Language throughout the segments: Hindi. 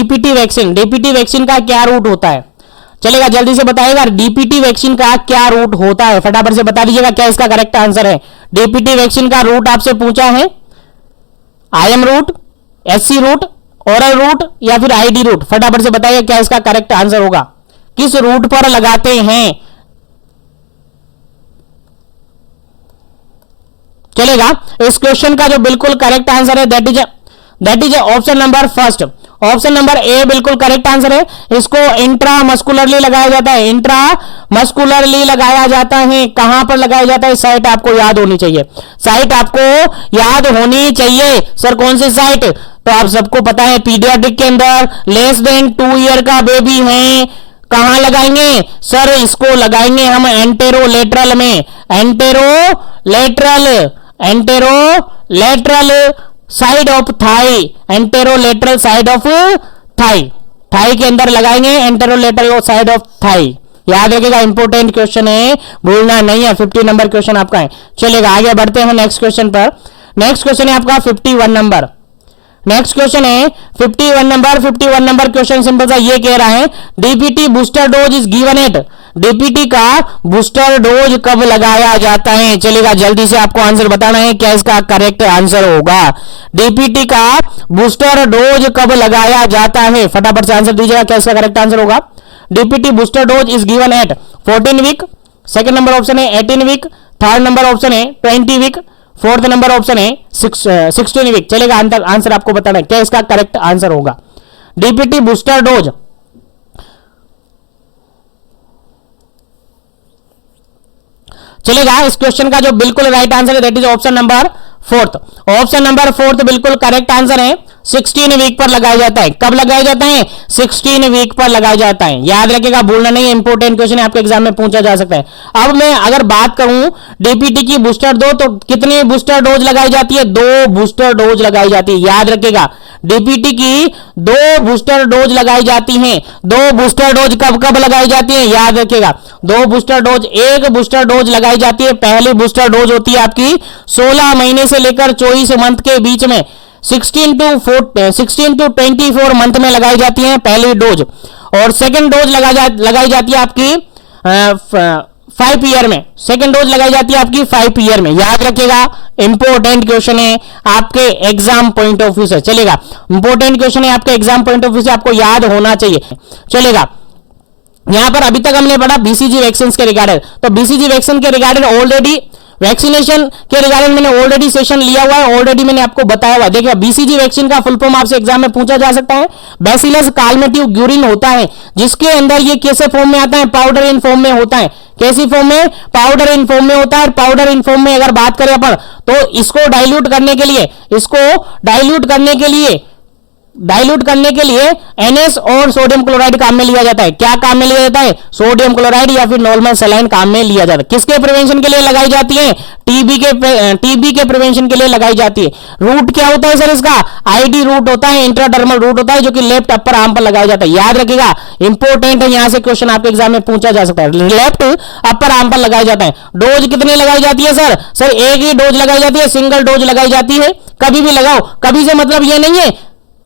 डीपीटी वैक्सीन, डीपीटी वैक्सीन का क्या रूट होता है? चलेगा, जल्दी से बताइएगा, डीपीटी वैक्सीन का क्या रूट होता है? फटाफट से बता दीजिएगा क्या इसका करेक्ट आंसर है। डीपीटी वैक्सीन का रूट आपसे पूछा है, IM route, SC route, oral route या फिर आईडी रूट? फटाफट से बताइए क्या इसका करेक्ट आंसर होगा, किस रूट पर लगाते हैं? चलेगा, इस क्वेश्चन का जो बिल्कुल करेक्ट आंसर है that is option number first, option number A बिल्कुल करेक्ट आंसर है। इसको इंट्रामस्कुलरली लगाया जाता है, इंट्रामस्कुलरली लगाया जाता है। कहां पर लगाया जाता है? साइट आपको याद होनी चाहिए, साइट आपको याद होनी चाहिए। सर कौन सी साइट? तो आप सबको पता है, पीडियाट्रिक के अंदर, लेस देन 2 ईयर का बेबी है, कहां लगाएंगे? सर इसको लगाएंगे हम एंटेरोलेटरल में, anterolateral side of thigh, anterolateral side of thigh, thigh के अंदर लगाएंगे एंटेरोलेटरल साइड ऑफ थाई। याद रखिएगा, इंपोर्टेंट क्वेश्चन है, भूलना नहीं है। 50 नंबर क्वेश्चन आपका है। चलेगा, आगे बढ़ते हैं नेक्स्ट क्वेश्चन पर। नेक्स्ट क्वेश्चन है आपका 51 नंबर। नेक्स्ट क्वेश्चन है 51 नंबर। 51 नंबर क्वेश्चन सिंपल सा ये कह रहा है, DPT booster dose is given eight, DPT का बूस्टर डोज कब लगाया जाता है? चलेगा, जल्दी से आपको आंसर बताना है क्या इसका करेक्ट आंसर होगा। डीपीटी का बूस्टर डोज कब लगाया जाता है? फटाफट से आंसर दीजिएगा क्या इसका करेक्ट आंसर होगा। DPT booster dose is given at 14 week, second number option है 18 वीक, थर्ड नंबर ऑप्शन है 20 वीक, फोर्थ नंबर ऑप्शन है 16 वीक। चलेगा, आंसर आपको बताना है क्या इसका करेक्ट आंसर होगा। डीपीटी बूस्टर डोज, चलेगा, इस क्वेश्चन का जो बिल्कुल राइट आंसर है that is option number fourth, option number fourth बिल्कुल करेक्ट आंसर है। 16 वीक पर लगाया जाता है। कब लगाया जाता है? 16 वीक पर लगाया जाता है। याद रखिएगा, भूलना नहीं है, इंपोर्टेंट क्वेश्चन है, आपके एग्जाम में पूछा जा सकता है। अब मैं अगर बात करूं डीपीटी की बूस्टर डोज, तो कितनी बूस्टर डोज लगाई जाती है? 2 बूस्टर डोज लगाई जाती है। याद रखिएगा, डीपीटी की 2 बूस्टर डोज लगाई जाती हैं। 2 बूस्टर डोज कब कब लगाई जाती है? याद रखिएगा, 2 बूस्टर डोज, एक बूस्टर डोज लगाई जाती है। पहली बूस्टर डोज होती है आपकी 16 महीने से लेकर 24 मंथ के बीच में, 16 टू 24 मंथ में लगाई जाती है पहली डोज, और सेकंड डोज लगाई जाती है आपकी 5 ईयर में। सेकंड डोज लगाई जाती है आपकी 5 ईयर में। याद रखिएगा, इंपोर्टेंट क्वेश्चन है आपके एग्जाम पॉइंट ऑफ व्यू से। चलेगा, इंपोर्टेंट क्वेश्चन है आपके एग्जाम पॉइंट ऑफ व्यू से, आपको याद होना चाहिए। चलेगा, यहां पर अभी तक हमने पढ़ा बीसीजी वैक्सीन के रिगार्डेड, तो बीसीजी वैक्सीन के रिगार्डेड ऑलरेडी, वैक्सीनेशन के रिगार्डिंग मैंने ऑलरेडी सेशन लिया हुआ है, ऑलरेडी मैंने आपको बताया हुआ है। देखिए, बीसीजी वैक्सीन का फुल फॉर्म आपसे एग्जाम में पूछा जा सकता है। बैसिलस कालमेटिव ग्यूरिन होता है, जिसके अंदर ये कैसे फॉर्म में आता है? पाउडर इन फॉर्म में होता है। कैसी फॉर्म में? पाउडर इन फॉर्म में होता है। पाउडर इन फॉर्म में अगर बात करें अपन, तो इसको डाइल्यूट करने के लिए NS और सोडियम क्लोराइड काम में लिया जाता है। क्या काम में लिया जाता है? सोडियम क्लोराइड या फिर नॉर्मल सलाइन काम में लिया जाता है। किसके प्रिवेंशन के लिए लगाई जाती है? टीबी के प्रिवेंशन के लिए लगाई जाती है। रूट क्या होता है सर इसका? आईडी रूट होता है, इंट्राडर्मल रूट होता है, जो कि लेफ्ट अपर आर्म पर लगाया जाता है। याद रखिएगा, इंपॉर्टेंट है, यहां से क्वेश्चन आपके एग्जाम में पूछा जा सकता है। लेफ्ट अपर आर्म पर लगाया जाता है। डोज कितनी लगाई जाती है सर? सर एक ही डोज लगाई जाती है, सिंगल डोज लगाई जाती है। कभी भी लगाओ, कभी से मतलब ये नहीं है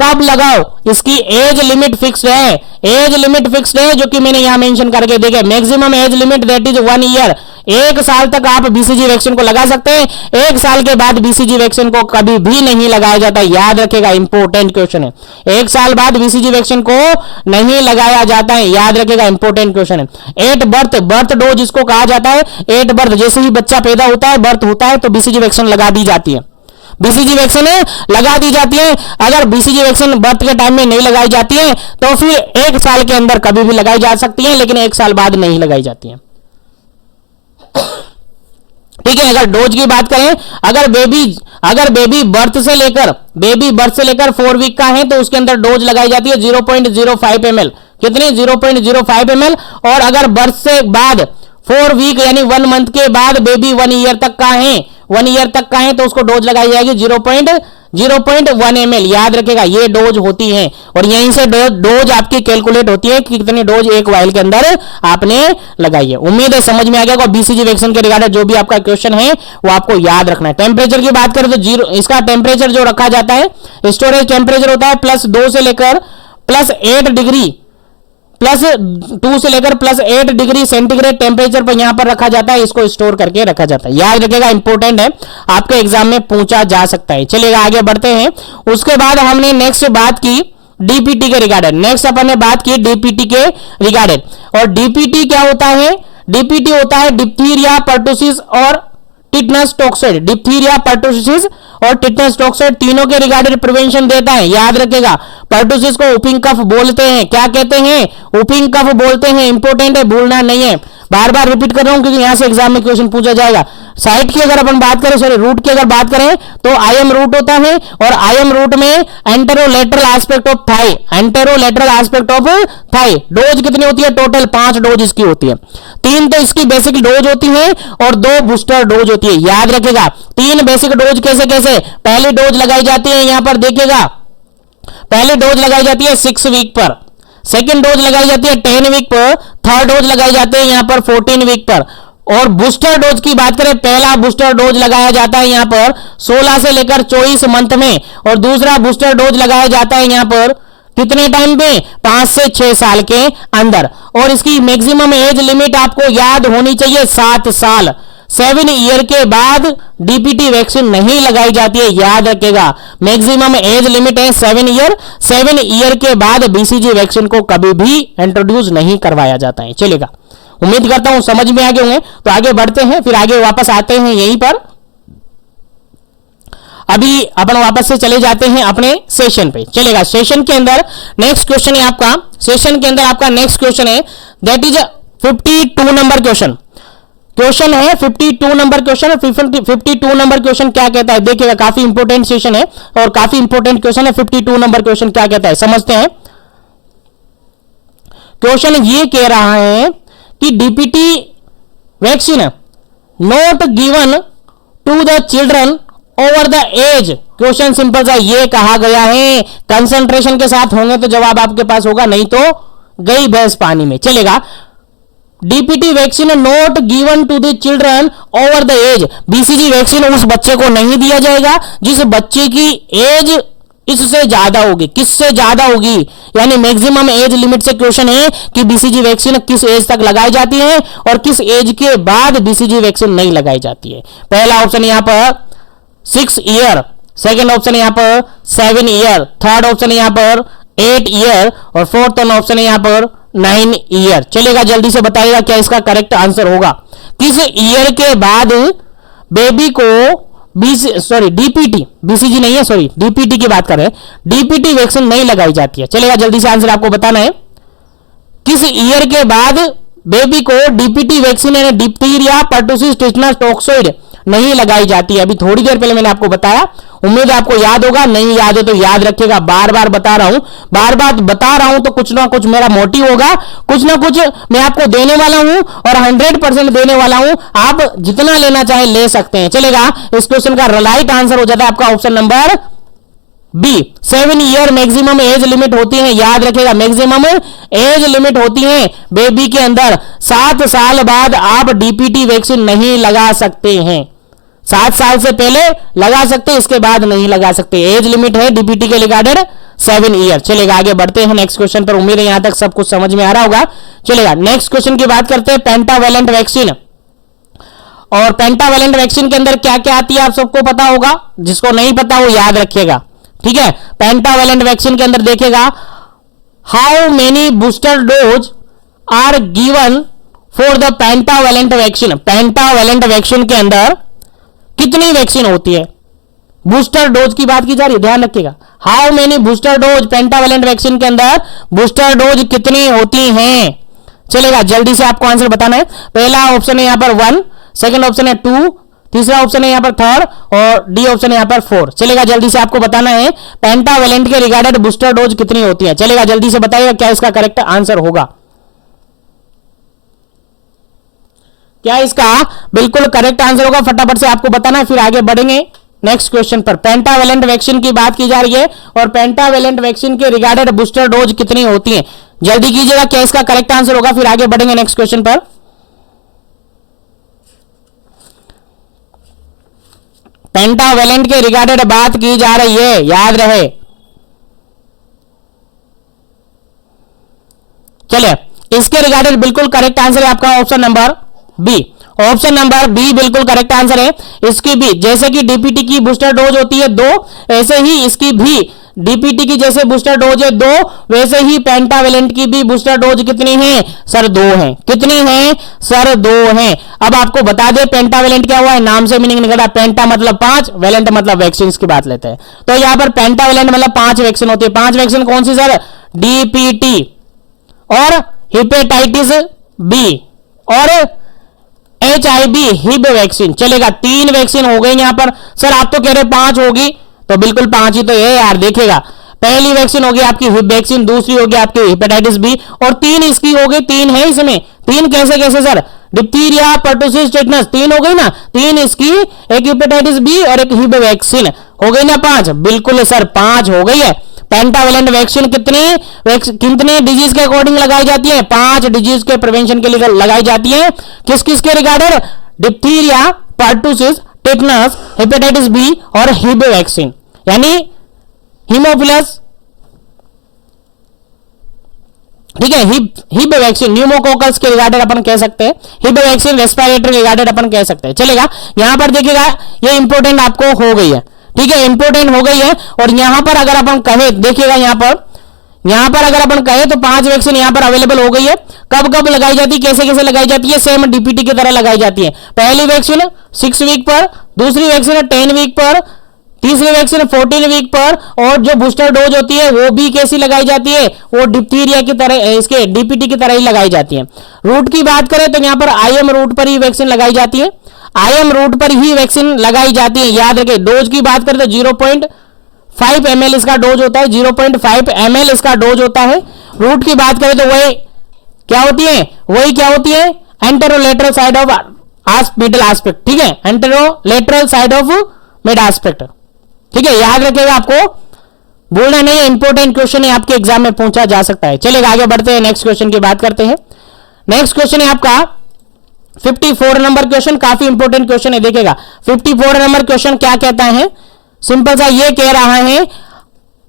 कब लगाओ, इसकी एज लिमिट फिक्स्ड है। एज लिमिट फिक्स्ड है, जो कि मैंने यहां मेंशन करके देखे। Maximum age limit that is 1 year. 1 साल तक आप बीसीजी वैक्सीन को लगा सकते हैं। 1 साल के बाद बीसीजी वैक्सीन को कभी भी नहीं लगाया जाता। याद रखिएगा, इंपॉर्टेंट क्वेश्चन है। 1 साल बाद बीसीजी वैक्सीन को नहीं लगाया जाता है। याद रखिएगा, इंपॉर्टेंट क्वेश्चन है। एट बर्थ डोज इसको कहा जाता है। एट बर्थ, जैसे ही बच्चा पैदा होता है, बर्थ होता है, तो बीसीजी वैक्सीन लगा दी जाती है। बीसीजी वैक्सीन लगा दी जाती है। अगर बीसीजी वैक्सीन बर्थ के टाइम में नहीं लगाई जाती है, तो फिर 1 साल के अंदर कभी भी लगाई जा सकती है, लेकिन 1 साल बाद नहीं लगाई जाती है। ठीक है, अगर डोज की बात करें, अगर बेबी बर्थ से लेकर 4 वीक का है, तो उसके अंदर डोज लगाई जाती है 0.05 ml। कितनी? 0.05 ml। और अगर बर्थ से बाद 4 वीक यानी 1 मंथ के बाद बेबी 1 ईयर तक का है, तो उसको डोज लगाई जाएगी 0.1 ml। याद रखेगा, ये डोज होती है, और यहीं से डोज आपकी कैलकुलेट होती है कि कितनी डोज एक वाइल के अंदर आपने लगाई है। उम्मीद है समझ में आ गया। बीसीजी वैक्सीन के रिगार्डेड जो भी आपका क्वेश्चन है वो आपको याद रखना है। टेम्परेचर की बात करें तो इसका टेम्परेचर जो रखा जाता है, स्टोरेज टेम्परेचर होता है +2 से लेकर +8 डिग्री +2 से लेकर +8 डिग्री सेंटीग्रेड टेम्परेचर पर यहां पर रखा जाता है, इसको स्टोर करके रखा जाता है। याद रखिएगा, इंपॉर्टेंट है, आपके एग्जाम में पूछा जा सकता है। चलिएगा आगे बढ़ते हैं। उसके बाद हमने नेक्स्ट बात की डीपीटी के रिगार्डेड। नेक्स्ट अपन ने बात की डीपीटी के रिगार्डेड। और डीपीटी क्या होता है? डीपीटी होता है डिप्थीरिया, पर्टुसिस और टिटनस टॉक्साइड। डिप्थीरिया, पर्टुसिस और टिटनस टॉक्साइड तीनों के रिगार्डेड प्रिवेंशन देता है। याद रखेगा, पर्टुसिस को उपिंग कफ बोलते हैं। क्या कहते हैं? उपिंग कफ बोलते हैं। इंपॉर्टेंट है, भूलना नहीं है। बार बार रिपीट कर रहा हूं क्योंकि यहां से एग्जाम में क्वेश्चन पूछा जाएगा। साइट की अगर अपन बात करें, सॉरी रूट की अगर बात करें तो आईएम रूट होता है, और आईएम रूट में anterolateral aspect of thigh, anterolateral aspect of thigh. Dose कितनी होती है? टोटल 5 डोज इसकी होती है। 3 तो इसकी बेसिक डोज होती है और 2 बूस्टर डोज होती है। याद रखेगा, 3 बेसिक डोज कैसे कैसे? पहली डोज लगाई जाती है, यहां पर देखिएगा, पहली डोज लगाई जाती है 6 वीक पर, सेकेंड डोज लगाई जाती है 10 वीक पर, थर्ड डोज लगाई जाती है यहां पर 14 वीक पर। और बूस्टर डोज की बात करें, पहला बूस्टर डोज लगाया जाता है यहां पर 16 से लेकर 24 मंथ में, और दूसरा बूस्टर डोज लगाया जाता है यहां पर कितने टाइम पे? 5 से 6 साल के अंदर। और इसकी मैक्सिमम एज लिमिट आपको याद होनी चाहिए, 7 साल। 7 ईयर के बाद डीपीटी वैक्सीन नहीं लगाई जाती है। याद रखेगा, मैक्सिमम एज लिमिट है 7 ईयर। 7 ईयर के बाद बीसीजी वैक्सीन को कभी भी इंट्रोड्यूस नहीं करवाया जाता है। चलेगा, उम्मीद करता हूं समझ में आ गए होंगे। तो आगे बढ़ते हैं, फिर आगे वापस आते हैं यहीं पर। अभी अपन वापस से चले जाते हैं अपने सेशन पे। चलेगा, सेशन के अंदर नेक्स्ट क्वेश्चन है आपका, सेशन के अंदर आपका नेक्स्ट क्वेश्चन है, that is 52 number question. Question है 52 नंबर क्वेश्चन। 52 नंबर क्वेश्चन क्या कहता है? देखिएगा, काफी इंपोर्टेंट सेशन है और काफी इंपोर्टेंट क्वेश्चन है। 52 नंबर क्वेश्चन क्या कहता है, समझते हैं। क्वेश्चन ये कह रहा है कि DPT vaccine not given to the children over the age. Question simple सा ये कहा गया है, कंसंट्रेशन के साथ होंगे तो जवाब आपके पास होगा, नहीं तो गई भैंस पानी में। चलेगा, DPT vaccine not given to the children over the age. BCG vaccine उस बच्चे को नहीं दिया जाएगा जिस बच्चे की एज इससे ज्यादा होगी। किससे ज्यादा होगी? यानी मैक्सिमम एज लिमिट से क्वेश्चन है कि बीसीजी वैक्सीन किस एज तक लगाई जाती है और किस एज के बाद बीसीजी वैक्सीन नहीं लगाई जाती है। पहला ऑप्शन यहां पर 6 ईयर, सेकेंड ऑप्शन यहां पर 7 ईयर, थर्ड ऑप्शन यहां पर 8 ईयर और फोर्थ ऑप्शन है यहां पर 9 ईयर। चलेगा, जल्दी से बताइएगा क्या इसका करेक्ट आंसर होगा। किस ईयर के बाद बेबी को डीपीटी, बीसीजी नहीं है, सॉरी डीपीटी की बात कर रहे हैं, डीपीटी वैक्सीन नहीं लगाई जाती है। चलेगा, जल्दी से आंसर आपको बताना है। किस ईयर के बाद बेबी को डीपीटी वैक्सीन यानी डिप्थीरिया, पर्टुसिस, टिटनस टॉक्साइड नहीं लगाई जाती है। अभी थोड़ी देर पहले मैंने आपको बताया, उम्मीद है आपको याद होगा। नहीं याद है तो याद रखिएगा, बार बार बता रहा हूं, बार बार बता रहा हूं तो कुछ ना कुछ मेरा मोटिव होगा, कुछ ना कुछ मैं आपको देने वाला हूं और 100% देने वाला हूं। आप जितना लेना चाहे ले सकते हैं। चलेगा, इस क्वेश्चन का राइट आंसर हो जाता है आपका option number B. 7 year maximum age limit होती है। याद रखेगा, मैक्सिमम एज लिमिट होती है बेबी के अंदर। 7 साल बाद आप डीपीटी वैक्सीन नहीं लगा सकते हैं। 7 साल से पहले लगा सकते, इसके बाद नहीं लगा सकते। एज लिमिट है डीपीटी के रिगार्डेड 7 ईयर। चलेगा, आगे बढ़ते हैं नेक्स्ट क्वेश्चन पर। उम्मीद है यहां तक सब कुछ समझ में आ रहा होगा। चलेगा, नेक्स्ट क्वेश्चन की बात करते हैं, पेंटावेलेंट वैक्सीन। और पेंटावेलेंट वैक्सीन के अंदर क्या क्या आती है आप सबको पता होगा, जिसको नहीं पता वो याद रखिएगा। ठीक है, पेंटावेलेंट वैक्सीन के अंदर देखिएगा, how many booster dose are given for the pentavalent vaccine. Pentavalent vaccine के अंदर कितनी वैक्सीन होती है? बूस्टर डोज की बात की जा रही है, ध्यान रखिएगा। How many booster dose, pentavalent vaccine के अंदर बूस्टर डोज कितनी होती हैं? चलेगा, जल्दी से आपको आंसर बताना है। पहला ऑप्शन है यहां पर 1, सेकंड ऑप्शन है 2, तीसरा ऑप्शन है यहां पर 3 और डी ऑप्शन है यहां पर 4। चलेगा, जल्दी से आपको बताना है पेंटावेलेंट के रिगार्डेड बूस्टर डोज कितनी होती है। चलेगा, जल्दी से बताइएगा क्या इसका करेक्ट आंसर होगा। क्या इसका बिल्कुल करेक्ट आंसर होगा, फटाफट से आपको बताना है, फिर आगे बढ़ेंगे नेक्स्ट क्वेश्चन पर। पेंटावेलेंट वैक्सीन की बात की जा रही है और पेंटावेलेंट वैक्सीन के रिगार्डेड बूस्टर डोज कितनी होती है, जल्दी कीजिएगा क्या इसका करेक्ट आंसर होगा, फिर आगे बढ़ेंगे नेक्स्ट क्वेश्चन पर। पेंटावेलेंट के रिगार्डेड बात की जा रही है, याद रहे। चलिए, इसके रिगार्डेड बिल्कुल करेक्ट आंसर है आपका option number B. Option number B बिल्कुल करेक्ट आंसर है। इसकी भी जैसे कि डीपीटी की बूस्टर डोज होती है 2, ऐसे ही इसकी भी डीपीटी की जैसे बूस्टर डोज है 2, वैसे ही पेंटावेलेंट की भी बूस्टर डोज कितनी है सर? 2 है। कितनी है सर? 2 है। अब आपको बता दे पेंटावेलेंट क्या हुआ है, नाम से मीनिंग निकला, पेंटा मतलब 5, वेलेंट मतलब वैक्सीन की बात लेते हैं, तो यहां पर पेंटावेलेंट मतलब 5 वैक्सीन होती है। 5 वैक्सीन कौन सी सर? डीपीटी और हेपेटाइटिस बी और HIV हिब वैक्सीन। चलेगा, 3 वैक्सीन हो गई यहां पर। सर आप तो कह रहे 5 होगी, तो बिल्कुल 5 ही तो है यार। देखिएगा, पहली वैक्सीन होगी आपकी हिब वैक्सीन, दूसरी होगी आपकी हेपेटाइटिस बी, और 3 इसकी हो गई। 3 है इसमें। 3 कैसे कैसे सर? डिप्थीरिया, पर्टुसिस, टेटनस, 3 हो गई ना। 3 इसकी, एक हेपेटाइटिस बी और एक हिब वैक्सीन, हो गई ना 5? बिल्कुल सर 5 हो गई है। पेंटावेलेंट वैक्सीन कितने डिजीज के अकॉर्डिंग लगाई जाती है? 5 डिजीज के प्रिवेंशन के लिए लगाई जाती है। किस किस के regarded? Diphtheria, pertussis, tetanus, hepatitis B और हिब वैक्सीन, यानी हीमोफिलस, ठीक है, हिब वैक्सीन न्यूमोकोकल्स के रिगार्डेड अपन कह सकते हैं, हिब वैक्सीन रेस्पिरेटरी रिगार्डेड अपन कह सकते हैं। चलेगा, यहां पर देखिएगा ये इंपोर्टेंट आपको हो गई है, ठीक है, इंपोर्टेंट हो गई है। और यहां पर अगर अपन कहे, देखिएगा यहां पर अगर अपन कहे तो 5 वैक्सीन यहां पर अवेलेबल हो गई है। कब कब लगाई जाती है, कैसे कैसे लगाई जाती है? सेम डीपीटी की तरह लगाई जाती है। पहली वैक्सीन 6 वीक पर, दूसरी वैक्सीन 10 वीक पर, तीसरी वैक्सीन 14 वीक पर, और जो बूस्टर डोज होती है वो भी कैसी लगाई जाती है? वो डिप्थीरिया की तरह, इसके डीपीटी की तरह ही लगाई जाती है। रूट की बात करें तो यहां पर IM रूट पर ही वैक्सीन लगाई जाती है, IM रूट पर ही वैक्सीन लगाई जाती है। याद रखें, डोज की बात करें तो 0.5 ml इसका डोज होता है, 0.5 ml इसका डोज होता है। रूट की बात करें तो वही क्या होती है? Anterolateral side of middle aspect, ठीक है, anterolateral side of mid aspect, ठीक है, याद रखिएगा, आपको बोलना नहीं है, इंपॉर्टेंट क्वेश्चन है, आपके एग्जाम में पूछा जा सकता है। चलिए आगे बढ़ते हैं, नेक्स्ट क्वेश्चन की बात करते हैं। नेक्स्ट क्वेश्चन है आपका 54 नंबर क्वेश्चन, काफी इंपॉर्टेंट क्वेश्चन है। देखिएगा 54 नंबर क्वेश्चन क्या कहता है, सिंपल सा ये कह रहा है,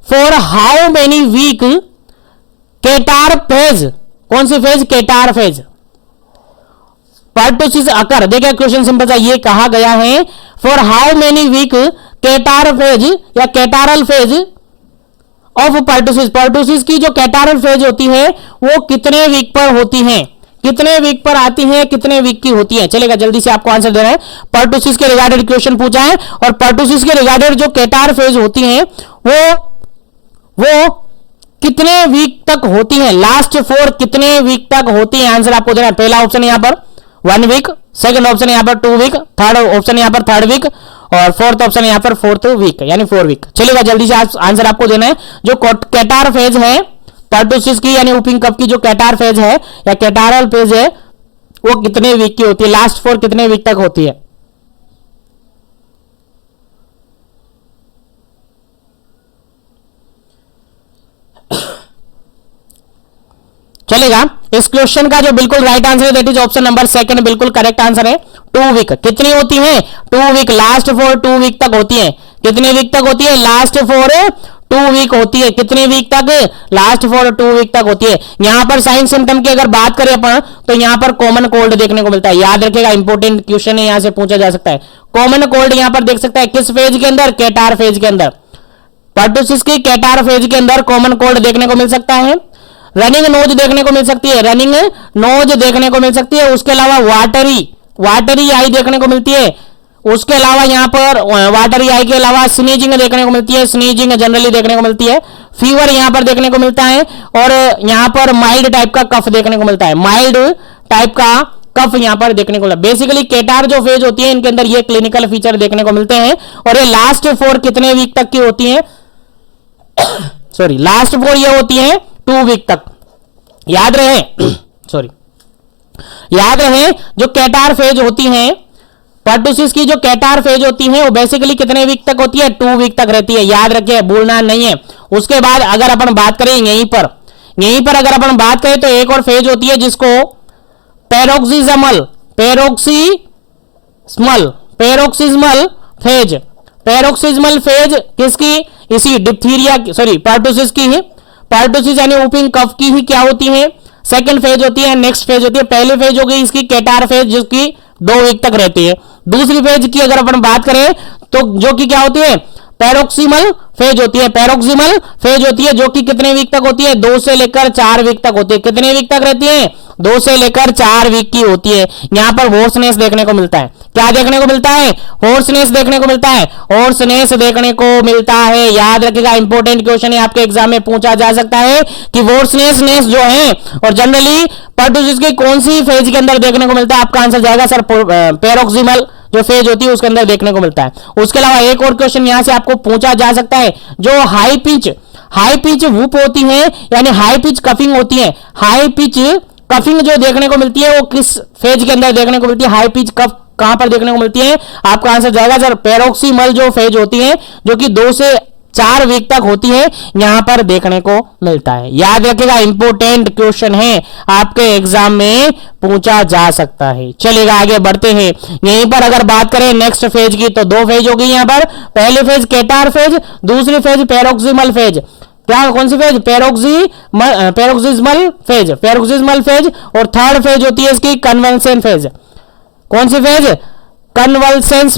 for how many week catarrh phase, कौन सी phase? Catarrh phase, pertussis occur. देखिए क्वेश्चन सिंपल सा ये कहा गया है, for how many week catarrh phase या catarrhal phase of pertussis, pertussis की जो केटारल फेज होती है वो कितने वीक पर होती है, कितने वीक पर आती है, कितने वीक की होती है? चलेगा, जल्दी से आपको आंसर देना है। पर्टुसिस के रिगार्डेड क्वेश्चन पूछा है, और पर्टुसिस के रिगार्डेड जो केटार फेज होती है वो कितने वीक तक होती है? लास्ट 4 कितने वीक तक होती है? आंसर आपको देना है। पहला ऑप्शन यहां पर 1 वीक, सेकंड ऑप्शन यहां पर 2 वीक, थर्ड ऑप्शन यहां पर 3rd वीक, और फोर्थ ऑप्शन यहां पर 4th वीक, यानी 4 वीक। चलेगा, जल्दी से आंसर आपको देना है। जो केटार फेज है पर्टुसिस की, यानी वूपिंग कफ की जो केटार फेज है या केटारल फेज है, वो कितने वीक की होती है? लास्ट 4 कितने वीक तक होती है? चलेगा, इस क्वेश्चन का जो बिल्कुल राइट आंसर है दैट इज ऑप्शन नंबर 2, बिल्कुल करेक्ट आंसर है। 2 वीक कितनी होती है? 2 वीक, लास्ट 4 2 वीक तक होती है। कितने वीक तक होती है? लास्ट 4 2 वीक होती है। कितने वीक तक? लास्ट 4 2 वीक तक होती है। यहां पर साइन सिम्टम की अगर बात करें अपन, तो यहां पर कॉमन कोल्ड देखने को मिलता है। याद रखिएगा, इंपॉर्टेंट क्वेश्चन है, यहां से पूछा जा सकता है। कॉमन कोल्ड यहां पर देख सकता है, किस फेज के अंदर? केटार फेज के अंदर। पर्टुसिस की केटार फेज के अंदर कॉमन कोल्ड देखने को मिल सकता है। रनिंग नोज देखने को मिल सकती है, रनिंग नोज देखने को मिल सकती है। उसके अलावा वाटरी आई देखने को मिलती है। उसके अलावा यहां पर वाटरी आई के अलावा स्नीजिंग देखने को मिलती है, स्नीजिंग जनरली देखने को मिलती है। फीवर यहां पर देखने को मिलता है, और यहां पर माइल्ड टाइप का कफ देखने को मिलता है। माइल्ड टाइप का कफ यहां पर देखने को मिलता है। बेसिकली केटार जो फेज होती है, इनके अंदर ये क्लिनिकल फीचर देखने को मिलते हैं। और ये लास्ट 4 कितने वीक तक की होती है? सॉरी, लास्ट 4 ये होती है 2 वीक तक। याद रहे सॉरी, याद रहे, जो केटार फेज होती है, पर्टुसिस की जो केटार फेज होती है, वो बेसिकली कितने वीक तक होती है? 2 वीक तक रहती है। याद रखिए, भूलना नहीं है। उसके बाद अगर अपन बात करें यहीं पर अगर अपन बात करें तो एक और फेज होती है जिसको पैरोक्सिस्मल फेज किसकी? इसी डिप्थीरिया, सॉरी पर्टुसिस की ही, पर्टुसिस यानी वूपिंग कफ की ही क्या होती है? सेकंड फेज होती है, नेक्स्ट फेज होती है। पहली फेज हो गई इसकी कैटार फेज, जिसकी 2 वीक तक रहती है। दूसरी फेज की अगर अपन बात करें तो जो कि क्या होती है, पैरोक्सिमल फेज होती है। पैरोक्सिमल फेज होती है जो कि कितने वीक तक होती है, 2 से लेकर 4 वीक तक होती है। कितने वीक तक रहती है, 2 से लेकर 4 वीक की होती है। यहां पर होर्सनेस देखने को मिलता है। क्या देखने को मिलता है, होर्सनेस देखने को मिलता है, होर्सनेस देखने को मिलता है। याद रखिएगा, इंपॉर्टेंट क्वेश्चन है, आपके एग्जाम में पूछा जा सकता है कि होर्सनेस जो है और जनरली पर्टुसिस की कौन सी फेज के अंदर देखने को मिलता है। आपका आंसर जाएगा सर पैरोक्सिमल जो फेज होती है उसके अंदर देखने को मिलता है। उसके अलावा एक और क्वेश्चन यहां से आपको पूछा जा सकता है, जो हाई पिच वूप होती है, यानी हाई पिच कफिंग होती है। हाई पिच कफिंग जो देखने को मिलती है वो किस फेज के अंदर देखने को मिलती है, हाई पिच कफ कहां पर देखने को मिलती है। आपका आंसर जाएगा सर पैरोक्सिमल जो फेज होती है, जो कि 2 से 4 वीक तक होती है, यहां पर देखने को मिलता है। याद रखिएगा, इंपॉर्टेंट क्वेश्चन है, आपके एग्जाम में पूछा जा सकता है। चलिएगा आगे बढ़ते हैं। यहीं पर अगर बात करें नेक्स्ट फेज की तो 2 फेज हो गई यहां पर। पहली फेज कैटार फेज, दूसरी फेज पैरोक्सिमल फेज। क्या, कौन सी फेज, पैरोक्सिस्मल फेज। और थर्ड फेज होती है इसकी कन्वल्सेंस फेज। कौन सी फेज, कन्वल्सेंस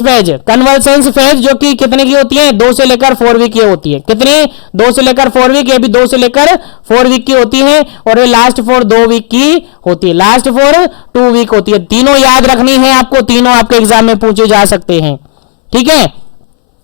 फेज जो कि कितने की होती है, 2 से लेकर 4 वीक की होती है। कितनी, 2 से लेकर 4 वीक, ये भी 2 से लेकर 4 वीक की होती है। और ये लास्ट 4 2 वीक की होती है, लास्ट 4 2 वीक होती है। तीनों याद रखनी है आपको, तीनों आपके एग्जाम में पूछे जा सकते हैं। ठीक है,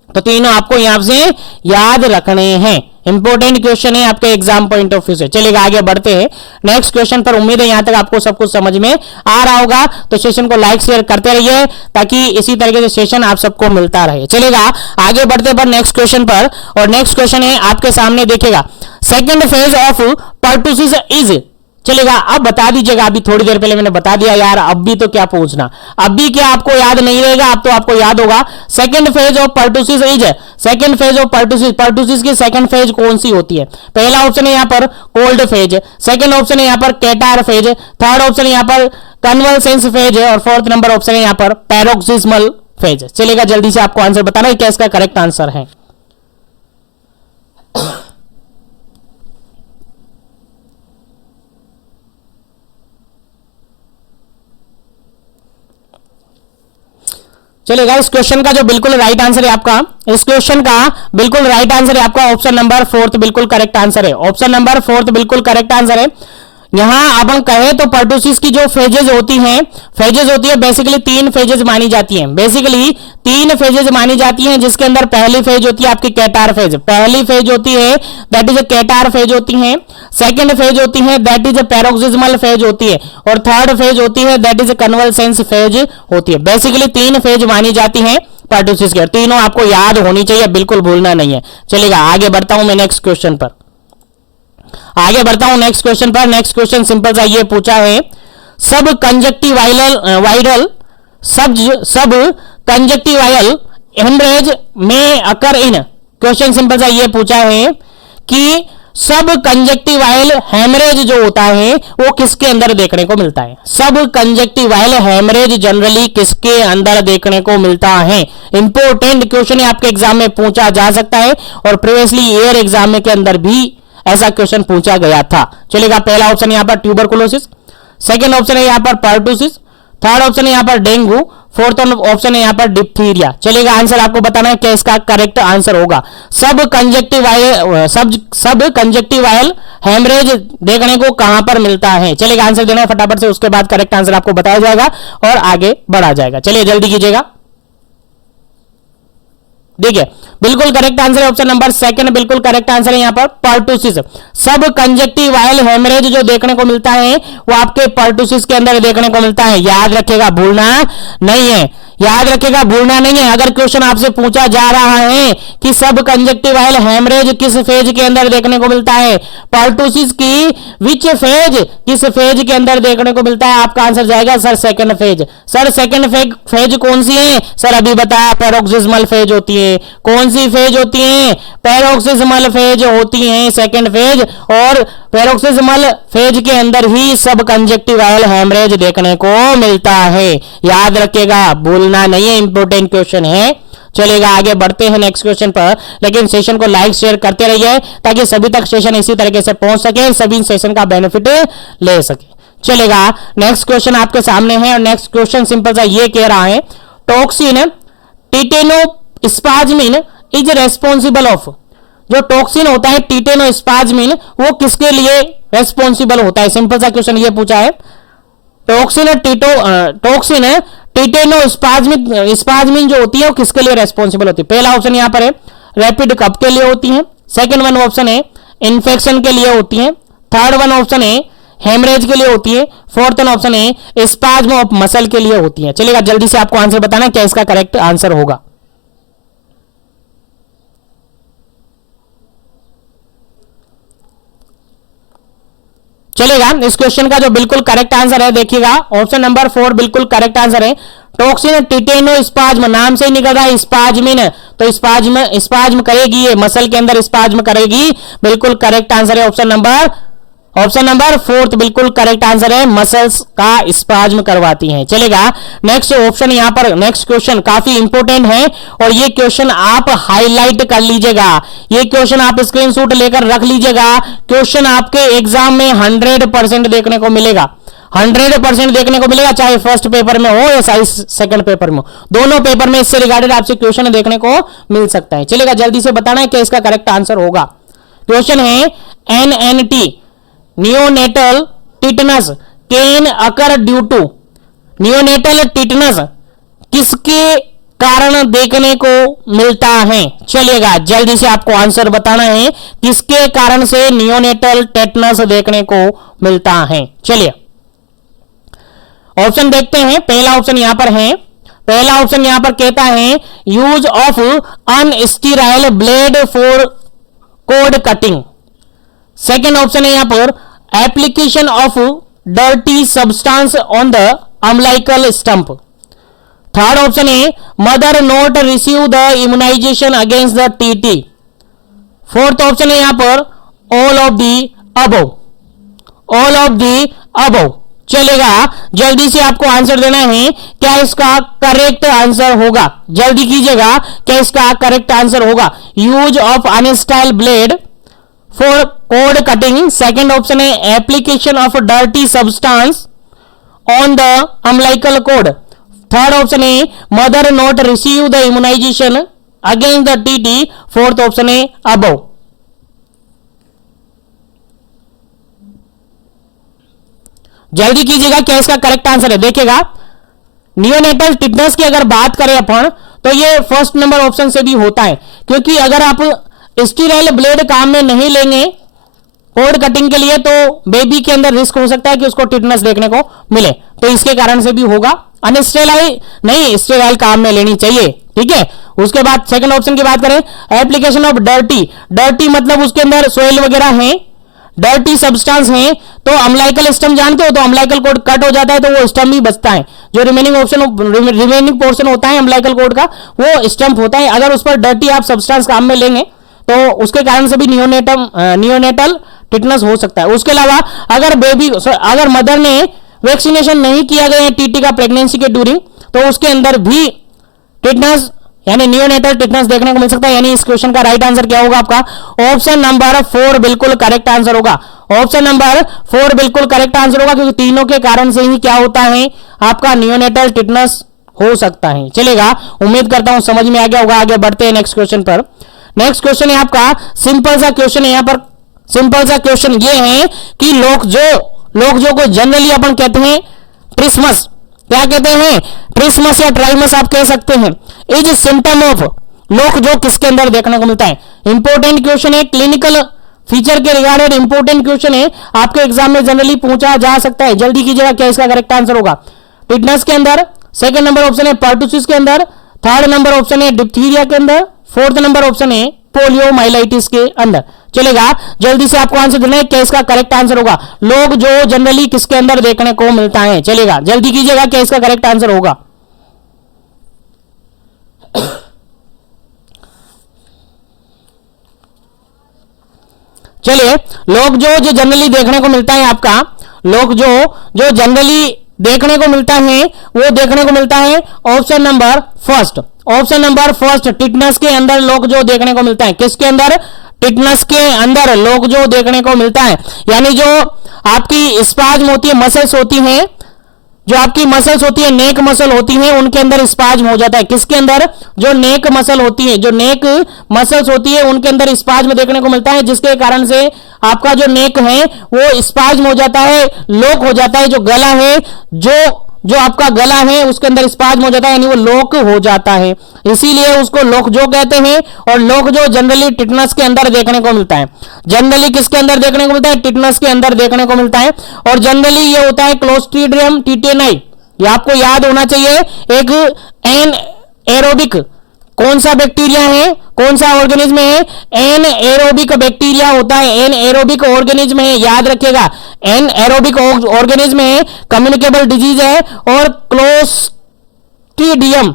तो तीनों आपको यहां से याद रखने हैं। इंपॉर्टेंट क्वेश्चन है आपके एग्जाम पॉइंट ऑफ व्यू से। चलिएगा आगे बढ़ते हैं नेक्स्ट क्वेश्चन पर। उम्मीद है यहां तक आपको सब कुछ समझ में आ रहा होगा, तो सेशन को लाइक शेयर करते रहिए ताकि इसी तरीके से सेशन आप सबको मिलता रहे। चलिएगा आगे बढ़ते पर नेक्स्ट क्वेश्चन पर, और नेक्स्ट क्वेश्चन है आपके सामने देखिएगा, second phase of pertussis is. चलेगा, अब बता दीजिएगा, अभी थोड़ी देर पहले मैंने बता दिया यार, अब भी तो क्या पूछना, अब भी क्या आपको याद नहीं रहेगा, अब तो आपको याद होगा। Second phase of pertussis is, second phase of pertussis की सेकंड फेज कौन सी होती है। पहला ऑप्शन है यहां पर कोल्ड फेज, सेकंड ऑप्शन है यहां पर कैटार फेज, थर्ड ऑप्शन है यहां पर कन्वल्सेंस फेज, और फोर्थ नंबर ऑप्शन है यहां पर पैरोक्सिस्मल फेज। चलेगा, जल्दी से आपको आंसर बताना है क्या इसका करेक्ट आंसर है। चलेगा, इस क्वेश्चन का जो बिल्कुल राइट आंसर है आपका, इस क्वेश्चन का बिल्कुल राइट आंसर है आपका ऑप्शन नंबर 4 बिल्कुल करेक्ट आंसर है। ऑप्शन नंबर 4 बिल्कुल करेक्ट आंसर है। यहां अपन कहें तो पर्टुसिस की जो फेजेज होती है बेसिकली 3 फेजेज मानी जाती हैं। बेसिकली 3 फेजेज मानी जाती हैं, जिसके अंदर पहली फेज होती है आपकी कैटार फेज, पहली फेज होती है दैट इज कैटार फेज होती है, सेकंड फेज होती है दैट इज पैरोक्सिस्मल फेज होती है, और थर्ड फेज होती है दैट इज कन्वल्सेंस फेज होती है। बेसिकली 3 फेज मानी जाती है पर्टुसिस के, तीनों आपको याद होनी चाहिए, बिल्कुल भूलना नहीं है। चलेगा, आगे बढ़ता हूं मैं नेक्स्ट क्वेश्चन पर, आगे बढ़ता हूं नेक्स्ट क्वेश्चन पर। नेक्स्ट क्वेश्चन सिंपल सा ये पूछा है, सब कंजक्टिवाइल हेमरेज में अकर इन। क्वेश्चन सिंपल सा ये पूछा है कि सब कंजक्टिवाइल हेमरेज जो होता है वो किसके अंदर देखने को मिलता है। सब कंजक्टिवाइल हेमरेज जनरली किसके अंदर देखने को मिलता है। इंपॉर्टेंट क्वेश्चन है, आपके एग्जाम में पूछा जा सकता है, और प्रीवियसली ईयर एग्जाम के अंदर भी ऐसा क्वेश्चन पूछा गया था। चलेगा, पहला ऑप्शन यहां पर ट्यूबरकुलोसिस, सेकंड ऑप्शन है यहां पर पर्टुसिस, थर्ड ऑप्शन है यहां पर डेंगू, फोर्थ ऑप्शन है यहां पर डिप्थीरिया। चलेगा, आंसर आपको बताना है क्या इसका करेक्ट आंसर होगा। सब कंजक्टिवाइल हेमरेज देखने को कहां पर मिलता है। चलेगा, आंसर देना है फटाफट से, उसके बाद करेक्ट आंसर आपको बताया जाएगा और आगे बढ़ा जाएगा। चलिए जल्दी कीजिएगा। देखिए, बिल्कुल करेक्ट आंसर है ऑप्शन नंबर 2 बिल्कुल करेक्ट आंसर है यहां पर पर्टुसिस। सब कंजक्टिवाइल हेमरेज जो देखने को मिलता है वो आपके पर्टुसिस के अंदर देखने को मिलता है। याद रखिएगा, भूलना नहीं है, याद रखिएगा, भूलना नहीं है। अगर क्वेश्चन आपसे पूछा जा रहा है कि सब कंजक्टिवाइल हेमरेज किस फेज के अंदर देखने को मिलता है, पर्टुसिस की विच फेज, किस फेज के अंदर देखने को मिलता है, आपका आंसर जाएगा sir second phase. Sir second phase कौन सी है, सर अभी बताया पैरोक्सिस्मल फेज होती है। कौन सी फेज होती है, पैरोक्सिस्मल फेज होती है सेकंड फेज, और पैरोक्सिस्मल फेज के अंदर ही सब कंजक्टिवाइल हेमरेज देखने को मिलता है। याद रखिएगा, भूलना नहीं है, इंपॉर्टेंट क्वेश्चन है। चलेगा, आगे बढ़ते हैं नेक्स्ट क्वेश्चन पर, लेकिन सेशन को लाइक शेयर करते रहिए ताकि सभी तक सेशन इसी तरीके से पहुंच सके, सभी सेशन का बेनिफिट ले सके। चलेगा, नेक्स्ट क्वेश्चन आपके सामने है और नेक्स्ट क्वेश्चन सिंपल सा ये कह रहा है, टॉक्सिन टिटेनोस्पाज्मिन इज रेस्पॉन्सिबल ऑफ, जो टॉक्सिन होता है टिटेनोस्पाज्मिन वो किसके लिए रेस्पॉन्सिबल होता है? सिंपल सा क्वेश्चन ये पूछा है। टॉक्सिन टिटेनोस्पाज्मिन जो होती है वो किसके लिए रेस्पॉन्सिबल होती है? पहला ऑप्शन यहां पर है रैपिड कफ के लिए होती है, सेकंड वन ऑप्शन है इन्फेक्शन के लिए होती है, थर्ड वन ऑप्शन है हेमरेज के लिए होती है, फोर्थ वन ऑप्शन है स्पाज्म ऑफ मसल के लिए होती है। चलेगा, जल्दी से आपको आंसर बताना क्या इसका करेक्ट आंसर होगा। चलेगा, इस क्वेश्चन का जो बिल्कुल करेक्ट आंसर है देखिएगा, ऑप्शन नंबर 4 बिल्कुल करेक्ट आंसर है। टॉक्सिन टिटेनोस्पाज्म, नाम से ही निकल रहा है स्पाज्मिन, तो स्पाज्म करेगी, ये मसल के अंदर स्पाज्म करेगी, बिल्कुल करेक्ट आंसर है ऑप्शन नंबर 4 बिल्कुल करेक्ट आंसर है, मसल्स का स्पाज्म करवाती हैं। चलेगा, नेक्स्ट ऑप्शन यहां पर, नेक्स्ट क्वेश्चन काफी इंपॉर्टेंट है और ये क्वेश्चन आप हाईलाइट कर लीजिएगा, ये क्वेश्चन आप स्क्रीनशॉट लेकर रख लीजिएगा, क्वेश्चन आपके एग्जाम में 100% देखने को मिलेगा, 100% देखने को मिलेगा, चाहे फर्स्ट पेपर में हो या सेकंड पेपर में हो, दोनों पेपर में इससे रिगार्डेड आपसे क्वेश्चन देखने को मिल सकता है। चलेगा, जल्दी से बताना है क्या इसका करेक्ट आंसर होगा। क्वेश्चन है NNT neonatal tetanus can occur due to, neonatal tetanus किसके कारण देखने को मिलता है? चलेगा, जल्दी से आपको आंसर बताना है किसके कारण से नियोनेटल टेटनस देखने को मिलता है। चलिए ऑप्शन देखते हैं, पहला ऑप्शन यहां पर है, पहला ऑप्शन यहां पर कहता है use of unsterile blade for cord cutting, second option है यहां पर application of dirty substance on the umbilical stump, third option है mother not receive the immunization against the TT, fourth option है यहां पर ऑल ऑफ द अबव। चलेगा, जल्दी से आपको आंसर देना है क्या इसका करेक्ट आंसर होगा, जल्दी कीजिएगा क्या इसका करेक्ट आंसर होगा। Use of unsterile blade for cord cutting, second option है application of dirty substance on the umbilical cord, third option है mother not receive the immunization against the TT, fourth option है अबव। जल्दी कीजिएगा क्या इसका करेक्ट आंसर है। देखिएगा, नियोनेटल टिटनस की अगर बात करें अपन तो ये फर्स्ट नंबर ऑप्शन से भी होता है, क्योंकि अगर आप स्टीराइल ब्लेड काम में नहीं लेंगे कोड कटिंग के लिए तो बेबी के अंदर रिस्क हो सकता है कि उसको टिटनस देखने को मिले, तो इसके कारण से भी होगा। अनस्टेराइल नहीं, स्टेराइल काम में लेनी चाहिए, ठीक है। उसके बाद सेकंड ऑप्शन की बात करें एप्लीकेशन ऑफ डर्टी मतलब उसके अंदर सोइल वगैरह है, डर्टी सब्सटेंस है, तो अम्बिलिकल स्टम्प जानते हो, तो अम्बिलिकल कोड कट हो जाता है तो वो स्टम्प भी बचता है, जो रिमेनिंग पोर्शन होता है अम्बिलिकल कोड का वो स्टम्प होता है। अगर उस पर डर्टी आप सब्सटेंस काम में लेंगे तो उसके कारण से भी नियोनेटल टिटनस हो सकता है। उसके अलावा अगर मदर ने वैक्सीनेशन नहीं किया गया है टीटी का प्रेगनेंसी के ड्यूरिंग, तो उसके अंदर भी टिटनस यानी नियोनेटल टिटनस देखने को मिल सकता है। यानी इस क्वेश्चन का राइट आंसर क्या होगा आपका? ऑप्शन नंबर 4 बिल्कुल करेक्ट आंसर होगा। ऑप्शन नंबर 4 बिल्कुल करेक्ट आंसर होगा, क्योंकि तीनों के कारण से ही क्या होता है आपका नियोनेटल टिटनस हो सकता है। चलेगा, उम्मीद करता हूं समझ में आ गया होगा। आगे बढ़ते हैं नेक्स्ट क्वेश्चन पर। नेक्स्ट क्वेश्चन है आपका सिंपल सा क्वेश्चन है। यहां पर सिंपल सा क्वेश्चन ये है कि लोग जो को जनरली अपन कहते हैं ट्रिसमस, क्या कहते हैं? ट्रिसमस या ट्राइमस आप कह सकते हैं। इज सिम्टम ऑफ लोग जो किसके अंदर देखने को मिलता है? इंपॉर्टेंट क्वेश्चन है, क्लिनिकल फीचर के रिगार्डेड इंपॉर्टेंट क्वेश्चन है, आपके एग्जाम में जनरली पूछा जा सकता है। जल्दी कीजिएगा क्या इसका करेक्ट आंसर होगा। टिटनस के अंदर, सेकंड नंबर ऑप्शन है पर्टुसिस के अंदर, थर्ड नंबर ऑप्शन है डिप्थीरिया के अंदर, फोर्थ नंबर ऑप्शन है पोलियोमाइलाइटिस के अंदर। चलेगा, जल्दी से आपको आंसर देना है क्या इसका करेक्ट आंसर होगा। लोग जो जनरली किसके अंदर देखने को मिलता है? चलेगा, जल्दी कीजिएगा क्या इसका करेक्ट आंसर होगा। चलिए, लोग जो जनरली देखने को मिलता है आपका, लोग जो जनरली देखने को मिलता है वो देखने को मिलता है option number first. Option number first, tetanus के अंदर लोग जो देखने को मिलता है। किसके अंदर? टिटनस के अंदर लोग जो देखने को मिलता है, यानी जो आपकी स्पाज्म होती है, मसल्स होती हैं, जो आपकी मसल्स होती है, नेक मसल होती है, उनके अंदर स्पाज्म हो जाता है। किसके अंदर? जो नेक मसल होती है, जो नेक मसल्स होती है उनके अंदर स्पाज्म देखने को मिलता है, जिसके कारण से आपका जो नेक है वो स्पाज्म हो जाता है, लॉक हो जाता है। जो गला है, जो आपका गला है उसके अंदर स्पाज्म हो जाता है, यानी वो लॉक हो जाता है, इसीलिए उसको लॉक जो कहते हैं। और लॉक जो जनरली टिटनस के अंदर देखने को मिलता है। जनरली किसके अंदर देखने को मिलता है? टिटनस के अंदर देखने को मिलता है। और जनरली ये होता है क्लोस्ट्रीडियम टिटेनाई। ये आपको याद होना चाहिए। एक एन एरोबिक कौन सा बैक्टीरिया है, कौन सा ऑर्गेनिज्म है? एन एरोबिक बैक्टीरिया होता है, एन एरोबिक ऑर्गेनिज्म है, याद रखिएगा। एन एरोबिक ऑर्गेनिज्म है, कम्युनिकेबल डिजीज है। और क्लोस्ट्रीडियम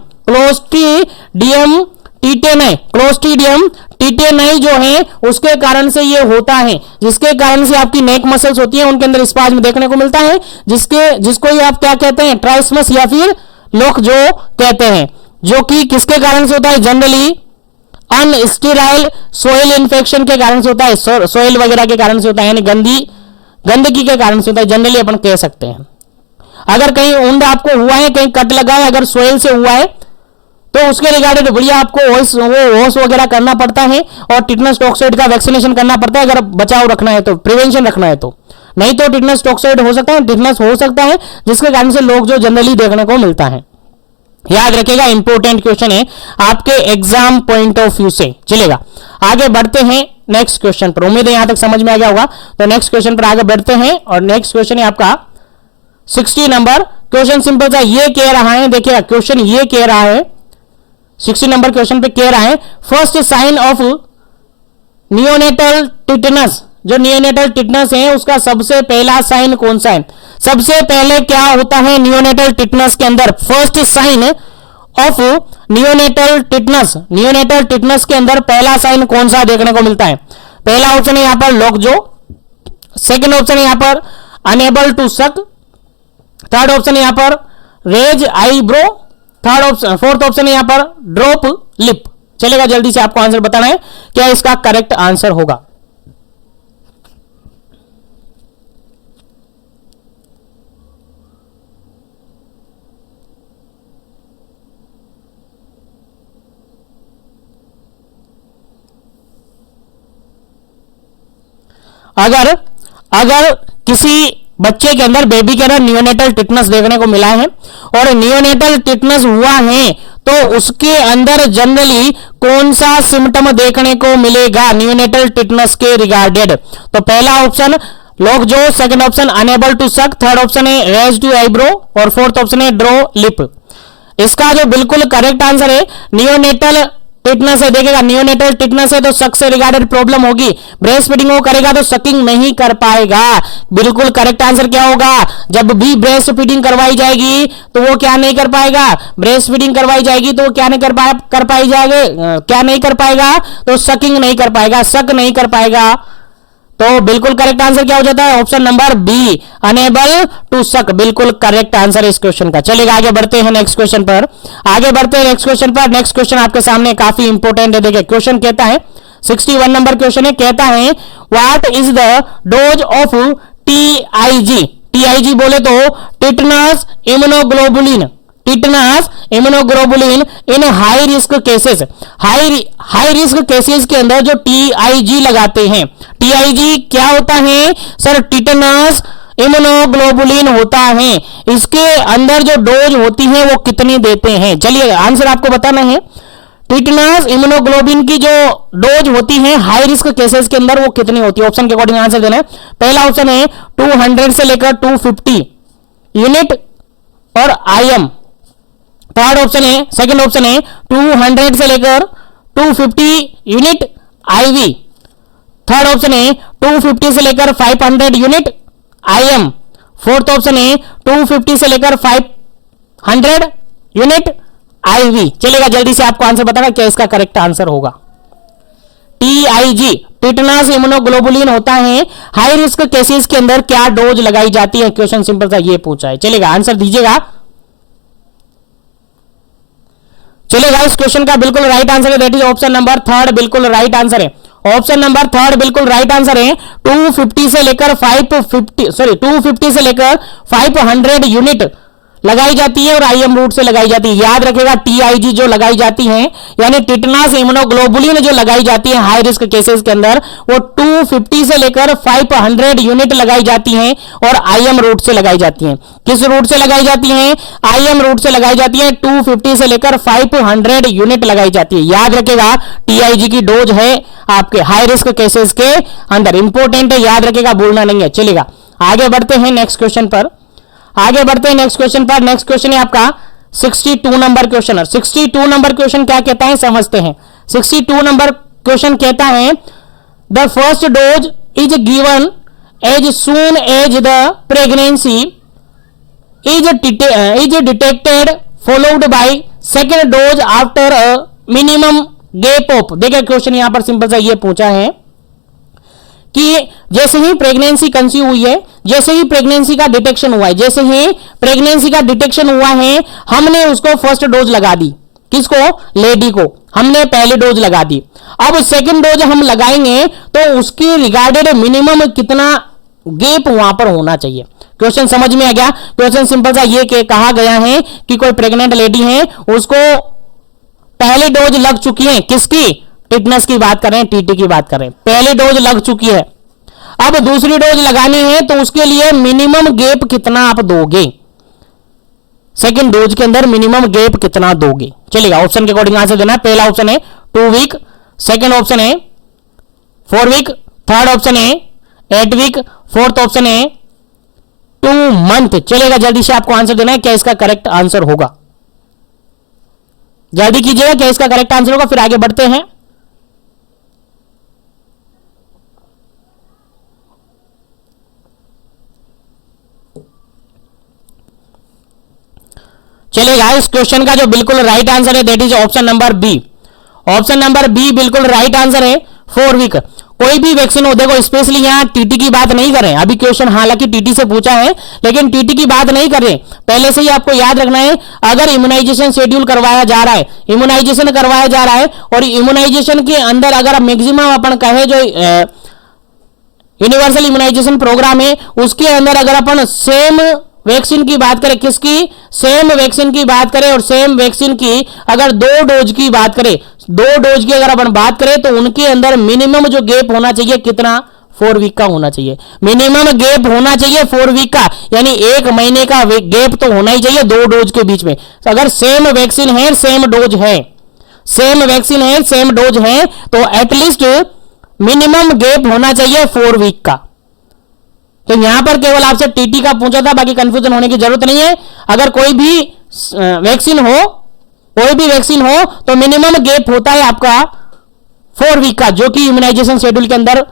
टिटेनाई जो है उसके कारण से ये होता है, जिसके कारण से आपकी नेक मसल्स होती हैं उनके अंदर स्पाज्म देखने को मिलता है, जिसको ये आप क्या कहते हैं? ट्राइस्मस या फिर लॉक जो कहते हैं, जो कि किसके कारण से होता है? जनरली अनस्टेराइल सोइल इन्फेक्शन के कारण से होता है, सोइल वगैरह के कारण से होता है, यानी गंदगी के कारण से होता है, जनरली अपन कह सकते हैं। अगर कहीं ऊंड आपको हुआ है, कहीं कट लगा है, अगर सोइल से हुआ है तो उसके रिगार्डेड बढ़िया आपको होश वगैरह करना पड़ता है और टिटनस टॉक्साइड का वैक्सीनेशन करना पड़ता है, अगर बचाव रखना है तो, प्रिवेंशन रखना है तो। नहीं तो टिटनस टॉक्साइड हो सकता है, टिटनस हो सकता है, जिसके कारण से लोग जो जनरली देखने को मिलता है। याद रखिएगा, इंपॉर्टेंट क्वेश्चन है आपके एग्जाम पॉइंट ऑफ व्यू से। चलेगा, आगे बढ़ते हैं नेक्स्ट क्वेश्चन पर। उम्मीद है यहां तक समझ में आ गया होगा। तो नेक्स्ट क्वेश्चन पर आगे बढ़ते हैं और नेक्स्ट क्वेश्चन है आपका 60 नंबर क्वेश्चन। सिंपल सा ये कह रहा है, देखिएगा क्वेश्चन ये कह रहा है, 60 नंबर क्वेश्चन पे कह रहा है first sign of neonatal tetanus. जो नियोनेटल टिटनस है उसका सबसे पहला साइन कौन सा है? सबसे पहले क्या होता है नियोनेटल टिटनस के अंदर? First sign of neonatal tetanus के अंदर पहला साइन कौन सा देखने को मिलता है? पहला ऑप्शन है यहां पर लॉकजो, सेकंड ऑप्शन है यहां पर unable to suck, third option है यहां पर रेज आईब्रो, फोर्थ ऑप्शन है यहां पर ड्रॉप लिप। चलेगा, जल्दी से आपको आंसर बताना है क्या इसका करेक्ट आंसर होगा। अगर किसी बच्चे के अंदर, बेबी के अंदर नियोनेटल टिटनस देखने को मिला है और नियोनेटल टिटनस हुआ है तो उसके अंदर जनरली कौन सा सिम्टम देखने को मिलेगा नियोनेटल टिटनस के रिगार्डेड? तो पहला option lockjaw, second option unable to suck, third option है रेज टू आईब्रो और फोर्थ ऑप्शन है ड्रॉ लिप। इसका जो बिल्कुल करेक्ट आंसर है नियोनेटल टिटनस है। देखिएगा, नियोनेटल टिटनस है तो सक से रिगार्डेड प्रॉब्लम होगी, ब्रेस्ट फीडिंग वो करेगा तो सकिंग नहीं कर पाएगा। बिल्कुल करेक्ट आंसर क्या होगा? जब भी ब्रेस्ट फीडिंग करवाई जाएगी तो वो क्या नहीं कर पाएगा? ब्रेस्ट फीडिंग करवाई जाएगी तो क्या नहीं क्या नहीं कर पाएगा? तो सकिंग नहीं कर पाएगा, सक नहीं कर पाएगा। तो बिल्कुल करेक्ट आंसर क्या हो जाता है? Option number B, unable to suck, बिल्कुल करेक्ट आंसर इस क्वेश्चन का। चलिए आगे बढ़ते हैं नेक्स्ट क्वेश्चन पर। नेक्स्ट क्वेश्चन आपके सामने काफी इंपॉर्टेंट है। देखिए क्वेश्चन कहता है 61 नंबर क्वेश्चन है, कहता है what is the dose of TIG? TIG बोले तो टिटनस इम्यूनोग्लोबुलिन इन high risk cases. High risk cases के अंदर जो टीआईजी लगाते हैं, टीआईजी क्या होता है सर? टिटनस इम्यूनोग्लोबुलिन होता है। इसके अंदर जो डोज होती है वो कितनी देते हैं? चलिए आंसर आपको बताना है। टिटनस इम्यूनोग्लोबिन की जो डोज होती है हाई रिस्क केसेस के अंदर वो कितनी होती है? ऑप्शन के अकॉर्डिंग आंसर देना है। पहला ऑप्शन है 200 से लेकर 250 यूनिट और आईएम। थर्ड ऑप्शन है, सेकंड ऑप्शन है 200 से लेकर 250 यूनिट आईवी। थर्ड ऑप्शन है 250 से लेकर 500 यूनिट आईएम। फोर्थ ऑप्शन है 250 से लेकर 500 यूनिट आईवी। चलेगा, जल्दी से आपको आंसर बताना क्या इसका करेक्ट आंसर होगा। TIG टिटनस इम्यूनोग्लोबुलिन होता है, हाई रिस्क केसेस के अंदर क्या डोज लगाई जाती है? क्वेश्चन सिंपल सा ये पूछा है। चलेगा, आंसर दीजिएगा। चलेगा, इस क्वेश्चन का बिल्कुल राइट आंसर है, that is option number third, बिल्कुल राइट आंसर है। ऑप्शन नंबर थर्ड बिल्कुल राइट आंसर है। 250 से लेकर 250 से लेकर 500 यूनिट लगाई जाती है और IM रूट से लगाई जाती है। याद रखेगा, TIG जो लगाई जाती है यानी टिटनस इम्यूनोग्लोबुलिन जो लगाई जाती है हाई रिस्क केसेस के अंदर, वो 250 से लेकर 500 यूनिट लगाई जाती है और IM रूट से लगाई जाती है। किस रूट से लगाई जाती है? IM रूट से लगाई जाती है। 250 से लेकर 500 यूनिट लगाई जाती है। याद रखेगा, TIG की डोज है आपके हाई रिस्क केसेस के अंदर, इंपॉर्टेंट है, याद रखेगा, भूलना नहीं है। चलेगा, आगे बढ़ते हैं नेक्स्ट क्वेश्चन पर। आगे बढ़ते हैं नेक्स्ट क्वेश्चन पर। नेक्स्ट क्वेश्चन है आपका 62 नंबर क्वेश्चन। 62 नंबर क्वेश्चन क्या कहता है समझते हैं। 62 नंबर क्वेश्चन कहता है the first dose is given as soon as the pregnancy is detected followed by second dose after a minimum gap of. देखिए क्वेश्चन यहां पर सिंपल सा ये पूछा है कि जैसे ही प्रेगनेंसी कंसीव हुई है, जैसे ही प्रेगनेंसी का डिटेक्शन हुआ है, जैसे ही प्रेगनेंसी का डिटेक्शन हुआ है, हमने उसको फर्स्ट डोज लगा दी। किसको? लेडी को हमने पहले डोज लगा दी। अब सेकंड डोज हम लगाएंगे तो उसकी रिगार्डेड मिनिमम कितना गैप वहां पर होना चाहिए। क्वेश्चन समझ में आ गया? क्वेश्चन सिंपल सा ये कहा गया है कि कोई प्रेग्नेंट लेडी है, उसको पहली डोज लग चुकी है। किसकी? टिटनस की बात करें, TT की बात करें, पहली डोज लग चुकी है। अब दूसरी डोज लगानी है तो उसके लिए मिनिमम गैप कितना आप दोगे? सेकंड डोज के अंदर मिनिमम गैप कितना दोगे? चलेगा, ऑप्शन के अकॉर्डिंग आंसर देना। पहला ऑप्शन है 2 वीक, सेकंड ऑप्शन है 4 वीक, थर्ड ऑप्शन है 8 वीक, फोर्थ ऑप्शन है 2 मंथ। चलेगा, जल्दी से आपको आंसर देना है, क्या इसका करेक्ट आंसर होगा? जल्दी कीजिएगा, क्या इसका करेक्ट आंसर होगा, फिर आगे बढ़ते हैं। चलेगा, इस क्वेश्चन का जो बिल्कुल राइट आंसर है that is option number B. Option number B बिल्कुल राइट आंसर है, 4 वीक। कोई भी वैक्सीन हो, देखो स्पेशली यहां TT की बात नहीं करें। अभी क्वेश्चन हालांकि TT से पूछा है लेकिन TT की बात नहीं कर रहे। पहले से ही आपको याद रखना है, अगर इम्यूनाइजेशन शेड्यूल करवाया जा रहा है, इम्यूनाइजेशन करवाया जा रहा है और इम्यूनाइजेशन के अंदर अगर मैक्सिमम अपन कहे जो यूनिवर्सल इम्यूनाइजेशन प्रोग्राम है उसके अंदर अगर अपन सेम वैक्सीन की बात करें, किसकी? सेम वैक्सीन की बात करें और सेम वैक्सीन की अगर 2 डोज की बात करें, 2 डोज की अगर अपन बात करें तो उनके अंदर मिनिमम जो गैप होना चाहिए कितना? 4 वीक का होना चाहिए। मिनिमम गैप होना चाहिए 4 वीक का, यानी 1 महीने का गैप तो होना ही चाहिए 2 डोज के बीच में। तो अगर सेम वैक्सीन है, सेम डोज है, सेम वैक्सीन है, सेम डोज है, तो एटलीस्ट मिनिमम गैप होना चाहिए 4 वीक का। तो यहां पर केवल आपसे TT का पूछा था, बाकी कंफ्यूजन होने की जरूरत नहीं है। अगर कोई भी वैक्सीन हो, कोई भी वैक्सीन हो तो मिनिमम गैप होता है आपका 4 वीक का, जो कि इम्यूनाइजेशन शेड्यूल के अंदर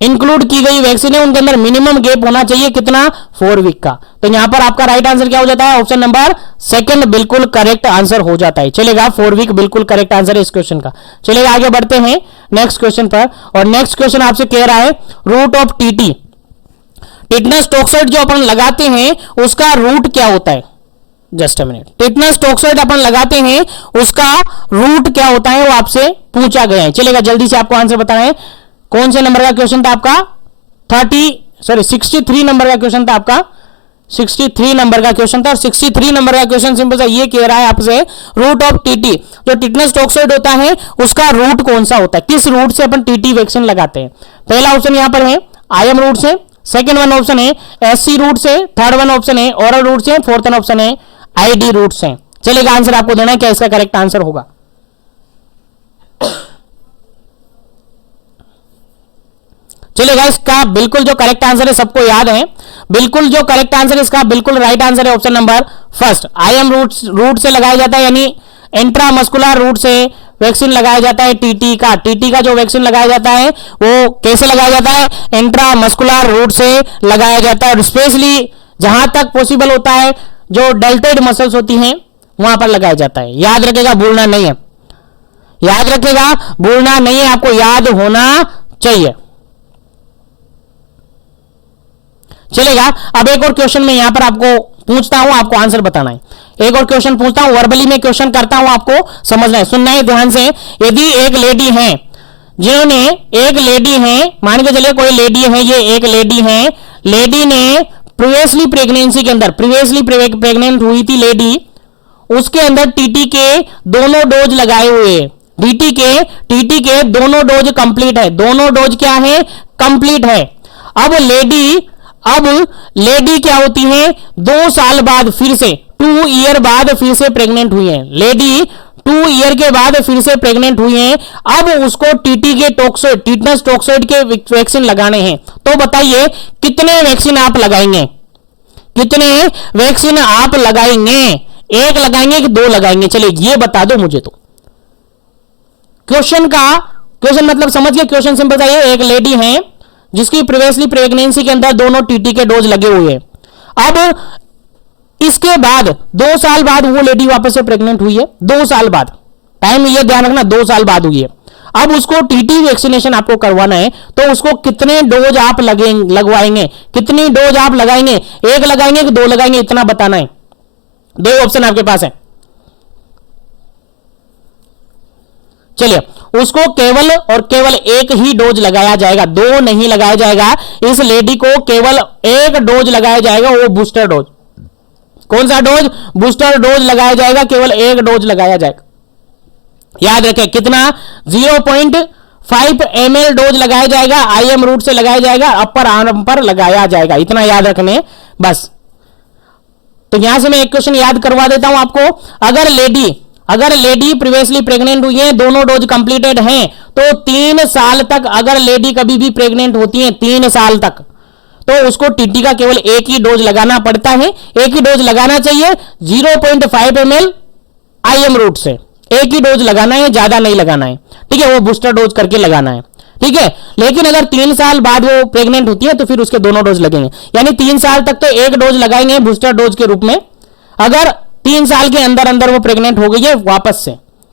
इंक्लूड की गई वैक्सीन है उनके अंदर मिनिमम गैप होना चाहिए कितना? 4 वीक का। तो यहां पर आपका राइट आंसर क्या हो जाता है? ऑप्शन नंबर सेकंड बिल्कुल करेक्ट आंसर हो जाता है। चलेगा, 4 वीक बिल्कुल करेक्ट आंसर है इस क्वेश्चन का। चलेगा, आगे बढ़ते हैं नेक्स्ट क्वेश्चन पर। और नेक्स्ट क्वेश्चन आपसे कह रहा है route of TT, tetanus toxoid जो अपन लगाते हैं उसका रूट क्या होता है? Just a minute. Tetanus toxoid अपन लगाते हैं उसका रूट क्या होता है वो आपसे पूछा गया है। चलेगा, जल्दी से आपको आंसर बताना है। कौन से नंबर का क्वेश्चन था आपका? 63 नंबर का क्वेश्चन था आपका, 63 नंबर का क्वेश्चन था। और 63 नंबर का क्वेश्चन सिंपल सा ये कह रहा है आपसे रूट ऑफ TT, जो टिटनस टॉक्साइड होता है उसका रूट कौन सा होता है? किस रूट से अपन TT वैक्सीन लगाते हैं? पहला ऑप्शन यहां पर है IM रूट से, सेकेंड वन ऑप्शन है SC रूट से, थर्ड वन ऑप्शन है ओरल रूट से, फोर्थ वन ऑप्शन है ID रूट से। चलेगा, आंसर आपको देना है, क्या इसका करेक्ट आंसर होगा? चलेगा, इसका बिल्कुल जो करेक्ट आंसर है सबको याद है, बिल्कुल जो करेक्ट आंसर है इसका बिल्कुल राइट आंसर है option number first. IM route से लगाया जाता है, यानी इंट्रामस्कुलर रूट से वैक्सीन लगाया जाता है TT का जो वैक्सीन लगाया जाता है वो कैसे लगाया जाता है? इंट्रामस्कुलर रूट से लगाया जाता है। और स्पेशली जहां तक पॉसिबल होता है जो डेल्टोइड मसल्स होती हैं वहां पर लगाया जाता है। याद रखेगा, भूलना नहीं है। याद रखेगा, भूलना नहीं है, आपको याद होना चाहिए। चलेगा। अब एक और क्वेश्चन में यहां पर आपको पूछता हूं, आपको आंसर बताना है। एक और क्वेश्चन पूछता हूं, वर्बली में क्वेश्चन करता हूं, आपको समझना है, सुनना है ध्यान से। यदि एक लेडी है, जिन्होंने एक लेडी है, मान के चलिए कोई लेडी है, ये एक लेडी है, लेडी ने प्रीवियसली प्रेगनेंसी के अंदर, प्रीवियसली प्रेग्नेंट हुई थी लेडी, उसके अंदर टीटी के दोनों डोज लगाए हुए, टीटी के दोनों डोज कंप्लीट है, दोनों डोज क्या है, कंप्लीट है। अब लेडी क्या होती है, 2 साल बाद फिर से, 2 ईयर बाद फिर से प्रेग्नेंट हुई है लेडी, 2 ईयर के बाद फिर से प्रेग्नेंट हुई है। अब उसको टीटी के टोक्सोइड, टीटनस टोक्सोइड के वैक्सीन लगाने हैं। तो बताइए कितने वैक्सीन आप लगाएंगे, कितने वैक्सीन आप लगाएंगे, 1 लगाएंगे कि 2 लगाएंगे, चलिए ये बता दो मुझे। तो क्वेश्चन मतलब समझ गए, क्वेश्चन सिंपल सा, ये एक लेडी है जिसकी प्रीवियसली प्रेगनेंसी के अंदर दोनों टीटी के डोज लगे हुए हैं। अब इसके बाद 2 साल बाद वो लेडी वापस से प्रेग्नेंट हुई है, 2 साल बाद, टाइम ये ध्यान रखना, 2 साल बाद हुई है। अब उसको टीटी वैक्सीनेशन आपको करवाना है, तो उसको कितने डोज आप लगवाएंगे, कितनी डोज आप लगाएंगे, 1 लगाएंगे कि 2 लगाएंगे, इतना बताना है। 2 ऑप्शन आपके पास है। चलिए, उसको केवल और केवल 1 ही डोज लगाया जाएगा, 2 नहीं लगाया जाएगा। इस लेडी को केवल 1 डोज लगाया जाएगा, वो बूस्टर डोज। कौन सा डोज, बूस्टर डोज लगाया जाएगा, केवल 1 डोज लगाया जाएगा। याद रखें कितना, 0.5 ml डोज लगाया जाएगा, IM रूट से लगाया जाएगा, अपर आर्म पर लगाया जाएगा, इतना याद रखने बस। तो यहां से मैं एक क्वेश्चन याद करवा देता हूं आपको। अगर लेडी प्रीवियसली प्रेग्नेंट हुई है, दोनों डोज कंप्लीटेड हैं, तो 3 साल तक अगर लेडी कभी भी प्रेग्नेंट होती है, 3 साल तक, तो उसको टीटी का केवल 1 ही डोज लगाना पड़ता है, 1 ही डोज लगाना चाहिए, 0.5 ml IM रूट से 1 ही डोज लगाना है, ज्यादा नहीं लगाना है, ठीक है, वो बूस्टर डोज करके लगाना है, ठीक है। लेकिन अगर 3 साल बाद वो प्रेग्नेंट होती है, तो फिर उसके दोनों डोज लगेंगे, यानी 3 साल तक तो 1 डोज लगाएंगे बूस्टर डोज के रूप में। अगर 3 साल के अंदर अंदर वो प्रेग्नेंट हो गई है वापस से,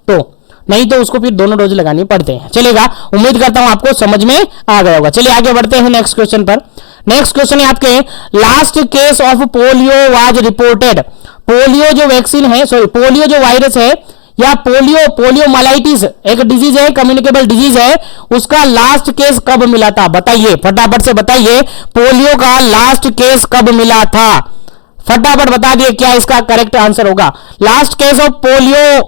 तो नहीं तो उसको फिर दोनों डोज लगानी पड़ते हैं। चलेगा, उम्मीद करता हूं आपको समझ में आ गया होगा। चलिए आगे बढ़ते हैं नेक्स्ट क्वेश्चन पर। नेक्स्ट क्वेश्चन है आपके, last case of polio was reported. Polio जो वैक्सीन है, सॉरी पोलियो जो वायरस है, या पोलियोमाइलाइटिस एक डिजीज है, कम्युनिकेबल डिजीज है, उसका लास्ट केस कब मिला था, बताइए फटाफट से बताइए, पोलियो का लास्ट केस कब मिला था, फटाफट बता दिए क्या इसका करेक्ट आंसर होगा। लास्ट केस ऑफ पोलियो,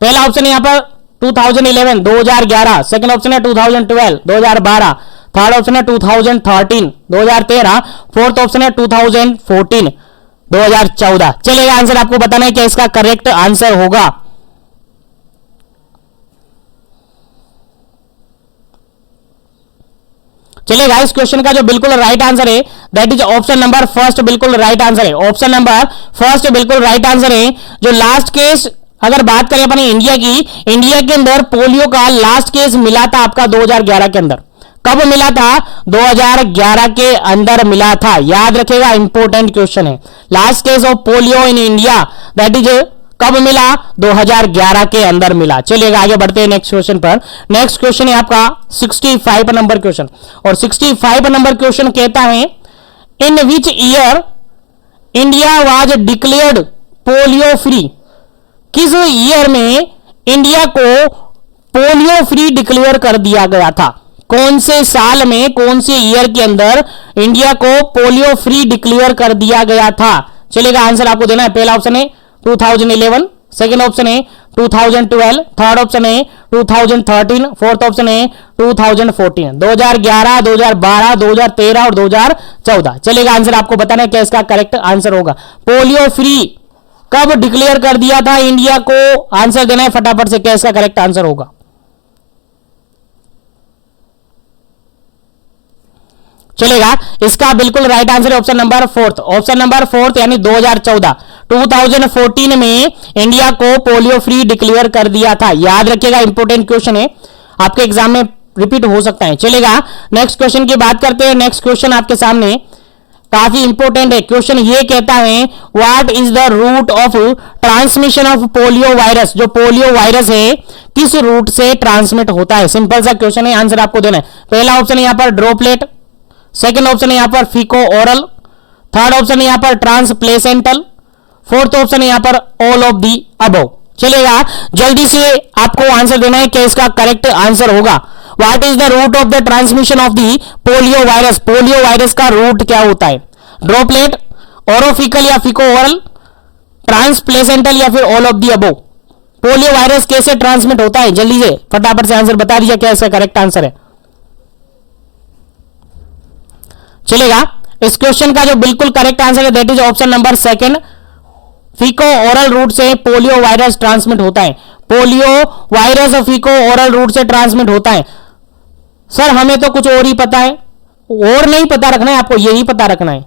पहला ऑप्शन है यहां पर 2011 2011, सेकंड ऑप्शन है 2012 2012, थर्ड ऑप्शन है 2013 2013, फोर्थ ऑप्शन है 2014 2014। चलेगा, आंसर आपको बताना है क्या इसका करेक्ट आंसर होगा। चलेगा, इस क्वेश्चन का जो बिल्कुल राइट आंसर है that is option number first, बिल्कुल राइट आंसर है, ऑप्शन नंबर फर्स्ट बिल्कुल राइट आंसर है। जो लास्ट केस अगर बात करें अपनी इंडिया की, इंडिया के अंदर पोलियो का लास्ट केस मिला था आपका 2011 के अंदर। कब मिला था, 2011 के अंदर मिला था, याद रखेगा, इंपॉर्टेंट क्वेश्चन है। Last case of polio in India that is कब मिला, 2011 के अंदर मिला। चलिएगा आगे बढ़ते हैं नेक्स्ट क्वेश्चन पर। नेक्स्ट क्वेश्चन है आपका 65 नंबर क्वेश्चन, और 65 नंबर क्वेश्चन कहता है, in which year India was declared polio free. किस ईयर में इंडिया को पोलियो फ्री डिक्लेयर कर दिया गया था, कौन से साल में, कौन से ईयर के अंदर इंडिया को पोलियो फ्री डिक्लेयर कर दिया गया था। चलेगा, आंसर आपको देना है। पहला ऑप्शन है 2011, सेकंड ऑप्शन है 2012, थर्ड ऑप्शन है 2013, फोर्थ ऑप्शन है 2014। 2011, 2012, 2013 और 2014। चलेगा, आंसर आपको बताना है क्या इसका करेक्ट आंसर होगा। पोलियो फ्री कब डिक्लेयर कर दिया था इंडिया को, आंसर देना है फटाफट से क्या इसका करेक्ट आंसर होगा। चलेगा, इसका बिल्कुल राइट आंसर है option number fourth, option number fourth यानी 2014, 2014 में इंडिया को पोलियो फ्री डिक्लेयर कर दिया था। याद रखिएगा, इंपॉर्टेंट क्वेश्चन है, आपके एग्जाम में रिपीट हो सकता है। चलेगा, नेक्स्ट क्वेश्चन की बात करते हैं। नेक्स्ट क्वेश्चन आपके सामने, काफी इंपॉर्टेंट है क्वेश्चन। ये कहता है what is the route of transmission of polio virus. जो पोलियो वायरस है किस रूट से ट्रांसमिट होता है। सिंपल सा क्वेश्चन है, आंसर आपको देना है। पहला ऑप्शन है यहां पर ड्रॉपलेट, सेकंड ऑप्शन है यहां पर फीको ओरल, थर्ड ऑप्शन है यहां पर ट्रांसप्लेसेंटल, फोर्थ ऑप्शन है यहां पर ऑल ऑफ दी अबव। चलेगा, जल्दी से आपको आंसर देना है क्या इसका करेक्ट आंसर होगा। What is the route of the transmission of the polio virus. Polio virus का रूट क्या होता है। ड्रॉपलेट, ओरोफिकल या फीको ओरल, ट्रांसप्लेसेंटल या फिर all of the above. Polio virus कैसे ट्रांसमिट होता है, जल्दी से फटाफट से आंसर बता दीजिए क्या इसका करेक्ट आंसर है। चलेगा, इस क्वेश्चन का जो बिल्कुल करेक्ट आंसर है that is option number second, faeco oral route से पोलियो वायरस ट्रांसमिट होता है। Polio virus faeco oral route से ट्रांसमिट होता है। सर हमें तो कुछ और ही पता है, और नहीं पता रखना है आपको, यही पता रखना है।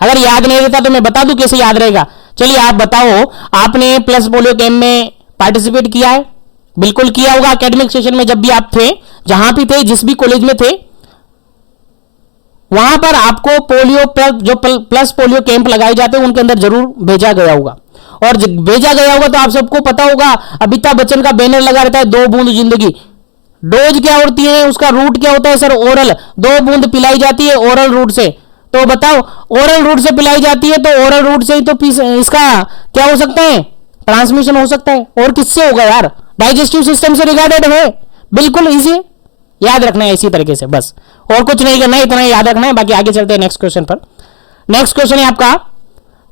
अगर याद नहीं रहता तो मैं बता दूं कैसे याद रहेगा। चलिए आप बताओ, आपने प्लस पोलियो कैंप में पार्टिसिपेट किया है, बिल्कुल किया होगा एकेडमिक सेशन में जब भी आप थे, जहां भी थे, जिस भी कॉलेज में थे, वहां पर आपको पोलियो जो प्लस पोलियो कैंप लगाए जाते हैं उनके अंदर जरूर भेजा गया होगा। और भेजा गया होगा तो आप सबको पता होगा अमिताभ बच्चन का बैनर लगा रहता है 2 बूंद जिंदगी। डोज क्या होती है, उसका रूट क्या होता है सर, ओरल। 2 बूंद पिलाई जाती है ओरल रूट से। तो बताओ ओरल रूट से पिलाई जाती है तो ओरल रूट से ही तो इसका क्या हो सकता है, ट्रांसमिशन हो सकता है। और किससे होगा यार, डाइजेस्टिव सिस्टम से रिगार्डेड है। बिल्कुल इजी, याद रखना है इसी तरीके से, बस और कुछ नहीं करना है, इतना ही याद रखना है। बाकी आगे चलते हैं नेक्स्ट क्वेश्चन पर। नेक्स्ट क्वेश्चन है आपका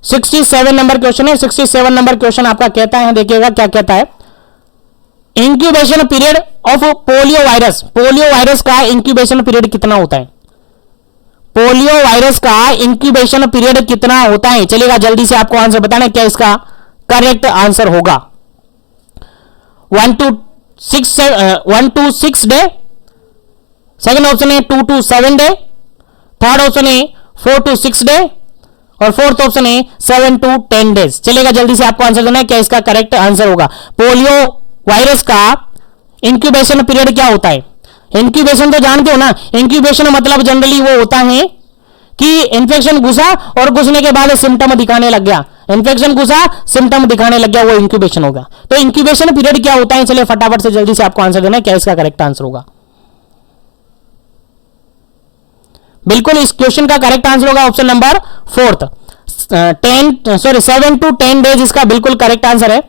67 नंबर क्वेश्चन है। 67 नंबर क्वेश्चन आपका कहता है, देखिएगा क्या कहता है, incubation period of polio virus. Polio virus का इंक्यूबेशन पीरियड कितना होता है। पोलियो वायरस का इंक्यूबेशन पीरियड कितना होता है। चलिएगा, जल्दी से आपको आंसर बताना है क्या इसका करेक्ट आंसर होगा। 1 to 6 डे, सेकंड ऑप्शन है 2 to 7 डे, थर्ड ऑप्शन है 4 to 6 डे, और फोर्थ ऑप्शन है 7 to 10 डेज। चलेगा, जल्दी से आपको आंसर देना है क्या इसका करेक्ट आंसर होगा। पोलियो वायरस का इंक्यूबेशन पीरियड क्या होता है। इंक्यूबेशन तो जानते हो ना, इंक्यूबेशन मतलब जनरली वो होता है कि इन्फेक्शन घुसा और घुसने के बाद सिम्टम दिखाने लग गया, इन्फेक्शन घुसा सिम्टम दिखाने लग गया, वो इंक्यूबेशन होगा। तो इंक्यूबेशन पीरियड क्या होता है, चलिए फटाफट से जल्दी से आपको आंसर देना है क्या इसका करेक्ट आंसर होगा। बिल्कुल इस क्वेश्चन का करेक्ट आंसर होगा ऑप्शन नंबर 4, 7 to 10 डेज इसका बिल्कुल करेक्ट आंसर है।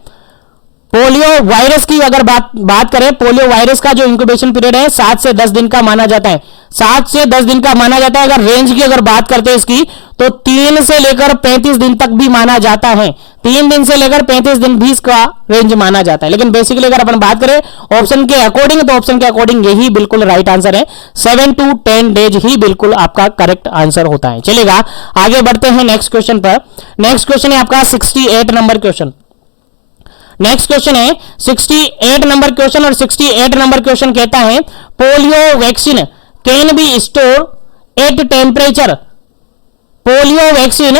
पोलियो वायरस की अगर बात करें, पोलियो वायरस का जो इंक्यूबेशन पीरियड है 7 से 10 दिन का माना जाता है। 7 से 10 दिन का माना जाता है। अगर रेंज की अगर बात करते हैं इसकी, तो 3 से लेकर 35 दिन तक भी माना जाता है। 3 दिन से लेकर 35 दिन भी इसका रेंज माना जाता है। लेकिन बेसिकली अगर अपन बात करें ऑप्शन के अकॉर्डिंग, तो ऑप्शन के अकॉर्डिंग यही बिल्कुल राइट आंसर है। 7 to 10 डेज ही बिल्कुल आपका करेक्ट आंसर होता है। चलेगा, आगे बढ़ते हैं नेक्स्ट क्वेश्चन पर। नेक्स्ट क्वेश्चन है आपका 68 नंबर क्वेश्चन। नेक्स्ट क्वेश्चन है 68 नंबर क्वेश्चन, और 68 नंबर क्वेश्चन कहता है polio vaccine can be store at temperature. Polio vaccine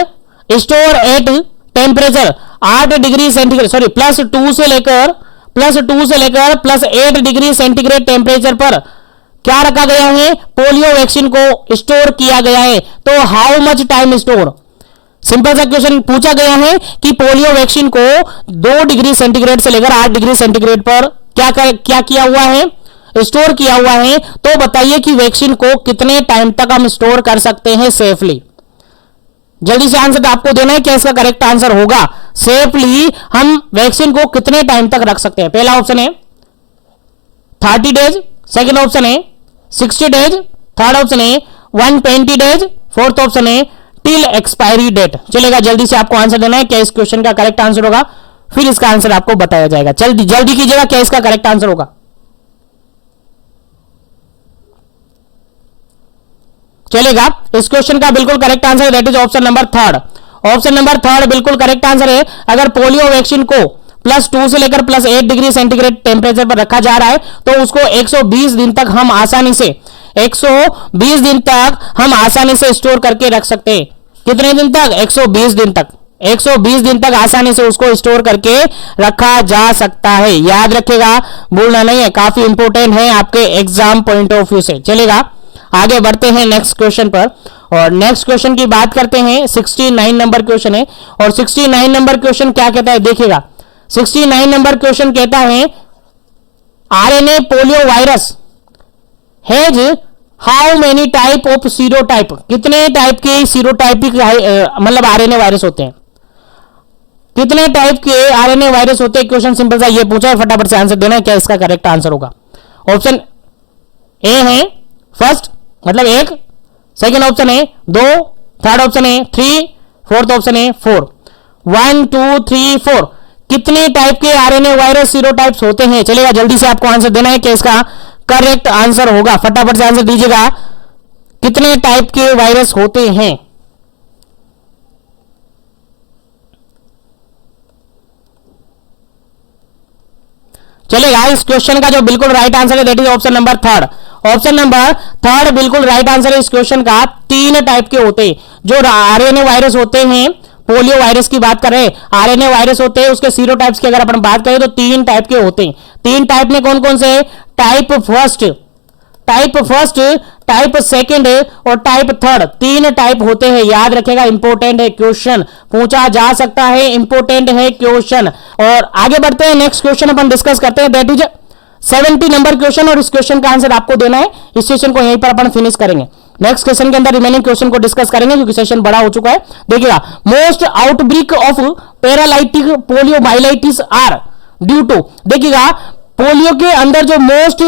store at temperature 8 degree centigrade, sorry +2 से लेकर +8 डिग्री सेंटीग्रेड टेम्परेचर पर क्या रखा गया है, पोलियो वैक्सीन को स्टोर किया गया है। तो how much time store. Simple सा क्वेश्चन पूछा गया है कि पोलियो वैक्सीन को 2 डिग्री सेंटीग्रेड से लेकर 8 डिग्री सेंटीग्रेड पर क्या किया हुआ है, स्टोर किया हुआ है। तो बताइए कि वैक्सीन को कितने टाइम तक हम स्टोर कर सकते हैं सेफली। जल्दी से आंसर आपको देना है क्या इसका करेक्ट आंसर होगा। सेफली हम वैक्सीन को कितने टाइम तक रख सकते हैं। पहला ऑप्शन है 30 डेज, सेकेंड ऑप्शन है 60 डेज, थर्ड ऑप्शन है 120 डेज, फोर्थ ऑप्शन है टिल एक्सपायरी डेट। चलेगा, जल्दी से आपको आंसर देना है क्या इस क्वेश्चन का करेक्ट आंसर होगा, फिर इसका आंसर आपको बताया जाएगा। जल्दी कीजिएगा क्या इसका करेक्ट आंसर होगा। चलेगा, इस क्वेश्चन का बिल्कुल correct answer that is option number 3। Option number 3 बिल्कुल करेक्ट आंसर है। अगर पोलियो वैक्सीन को +2 से लेकर +8 डिग्री सेंटीग्रेड टेम्परेचर पर रखा जा रहा है तो उसको 120 दिन तक हम आसानी से 120 दिन तक हम आसानी से स्टोर करके रख सकते हैं। कितने दिन तक, 120 दिन तक। 120 दिन तक आसानी से उसको स्टोर करके रखा जा सकता है। याद रखिएगा, भूलना नहीं है, काफी इंपोर्टेंट है आपके एग्जाम पॉइंट ऑफ व्यू से। चलेगा, आगे बढ़ते हैं नेक्स्ट क्वेश्चन पर। और नेक्स्ट क्वेश्चन की बात करते हैं, 69 नंबर क्वेश्चन है। और 69 नंबर क्वेश्चन क्या कहता है देखिएगा। 69 नंबर क्वेश्चन कहता है RNA polio virus has how many type of serotype, कितने टाइप के सीरोटाइपिक मतलब आरएनए वायरस होते हैं, कितने टाइप के आरएनए वायरस होते हैं। क्वेश्चन सिंपल सा ये पूछा है, फटाफट से आंसर देना है, क्या इसका करेक्ट आंसर होगा। ऑप्शन ए है फर्स्ट मतलब एक, सेकंड ऑप्शन है 2, थर्ड ऑप्शन है 3, फोर्थ ऑप्शन है 4। 1 2 3 4 कितने टाइप के आरएनए वायरस सीरोटाइप्स होते हैं। चलेगा, जल्दी से आपको आंसर देना है कि इसका करेक्ट आंसर होगा। फटाफट से आंसर दीजिएगा, कितने टाइप के वायरस होते हैं। चलेगा, इस क्वेश्चन का जो बिल्कुल राइट आंसर है that is option number third. Option number third बिल्कुल राइट आंसर है इस क्वेश्चन का। 3 टाइप के होते हैं जो आरएनए वायरस होते हैं। पोलियो वायरस की बात करें, आरएनए वायरस होते हैं, उसके सीरोटाइप्स की अगर अपन बात करें तो 3 टाइप के होते हैं। 3 टाइप में कौन कौन से? टाइप फर्स्ट, टाइप सेकंड और टाइप थर्ड, 3 टाइप होते हैं। याद रखेगा, इंपॉर्टेंट है क्वेश्चन, पूछा जा सकता है, इंपॉर्टेंट है क्वेश्चन। और आगे बढ़ते हैं, नेक्स्ट क्वेश्चन अपन डिस्कस करते हैं, दैट इज 70 नंबर क्वेश्चन। और इस क्वेश्चन का आंसर आपको देना है। इस सेशन को यहीं पर अपन फिनिश करेंगे। नेक्स्ट क्वेश्चन के अंदर रिमेनिंग क्वेश्चन को डिस्कस करेंगे क्योंकि सेशन बड़ा हो चुका है। देखिएगा, most outbreak of paralytic poliomyelitis are due to, देखिएगा पोलियो के अंदर जो मोस्ट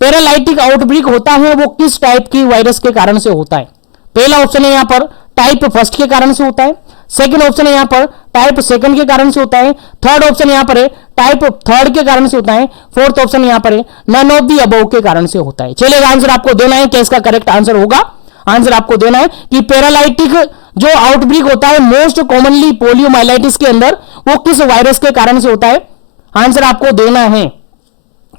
पैरालाइटिक आउटब्रेक होता है वो किस टाइप की वायरस के कारण से होता है। पहला ऑप्शन है यहां पर टाइप फर्स्ट के कारण से होता है, सेकंड ऑप्शन है यहां पर टाइप सेकंड के कारण से होता है, थर्ड ऑप्शन यहां पर है टाइप थर्ड के कारण से होता है, फोर्थ ऑप्शन यहां पर है नन ऑफ दी अबव के कारण से होता है। चलिएगा, आंसर आपको देना है कि इसका करेक्ट आंसर होगा। आंसर आपको देना है कि पैरालाइटिक जो आउटब्रेक होता है मोस्ट कॉमनली पोलियोमाइलाइटिस के अंदर वो किस वायरस के कारण से होता है। आंसर आपको देना है।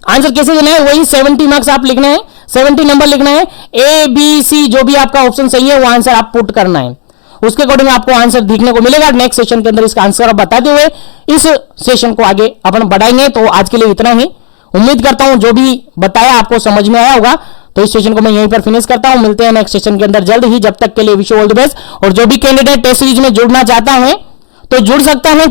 आंसर कैसे देना है? वही 70 मार्क्स आप लिखना है, 70 नंबर लिखना है। ए बी सी जो भी आपका ऑप्शन सही है वो आंसर आप पुट करना है, उसके अकॉर्डिंग आपको आंसर दिखने को मिलेगा। नेक्स्ट सेशन के अंदर इसका आंसर बताते हुए इस सेशन को आगे अपन बढ़ाएंगे। तो आज के लिए इतना ही। उम्मीद करता हूं जो भी बताया आपको समझ में आया होगा। तो इस सेशन को मैं यहीं पर फिनिश करता हूं, मिलते हैं नेक्स्ट सेशन के अंदर जल्द ही। जब तक के लिए wish you all the best. और जो भी कैंडिडेट टेस्ट सीरीज में जुड़ना चाहता है तो जुड़ सकता है।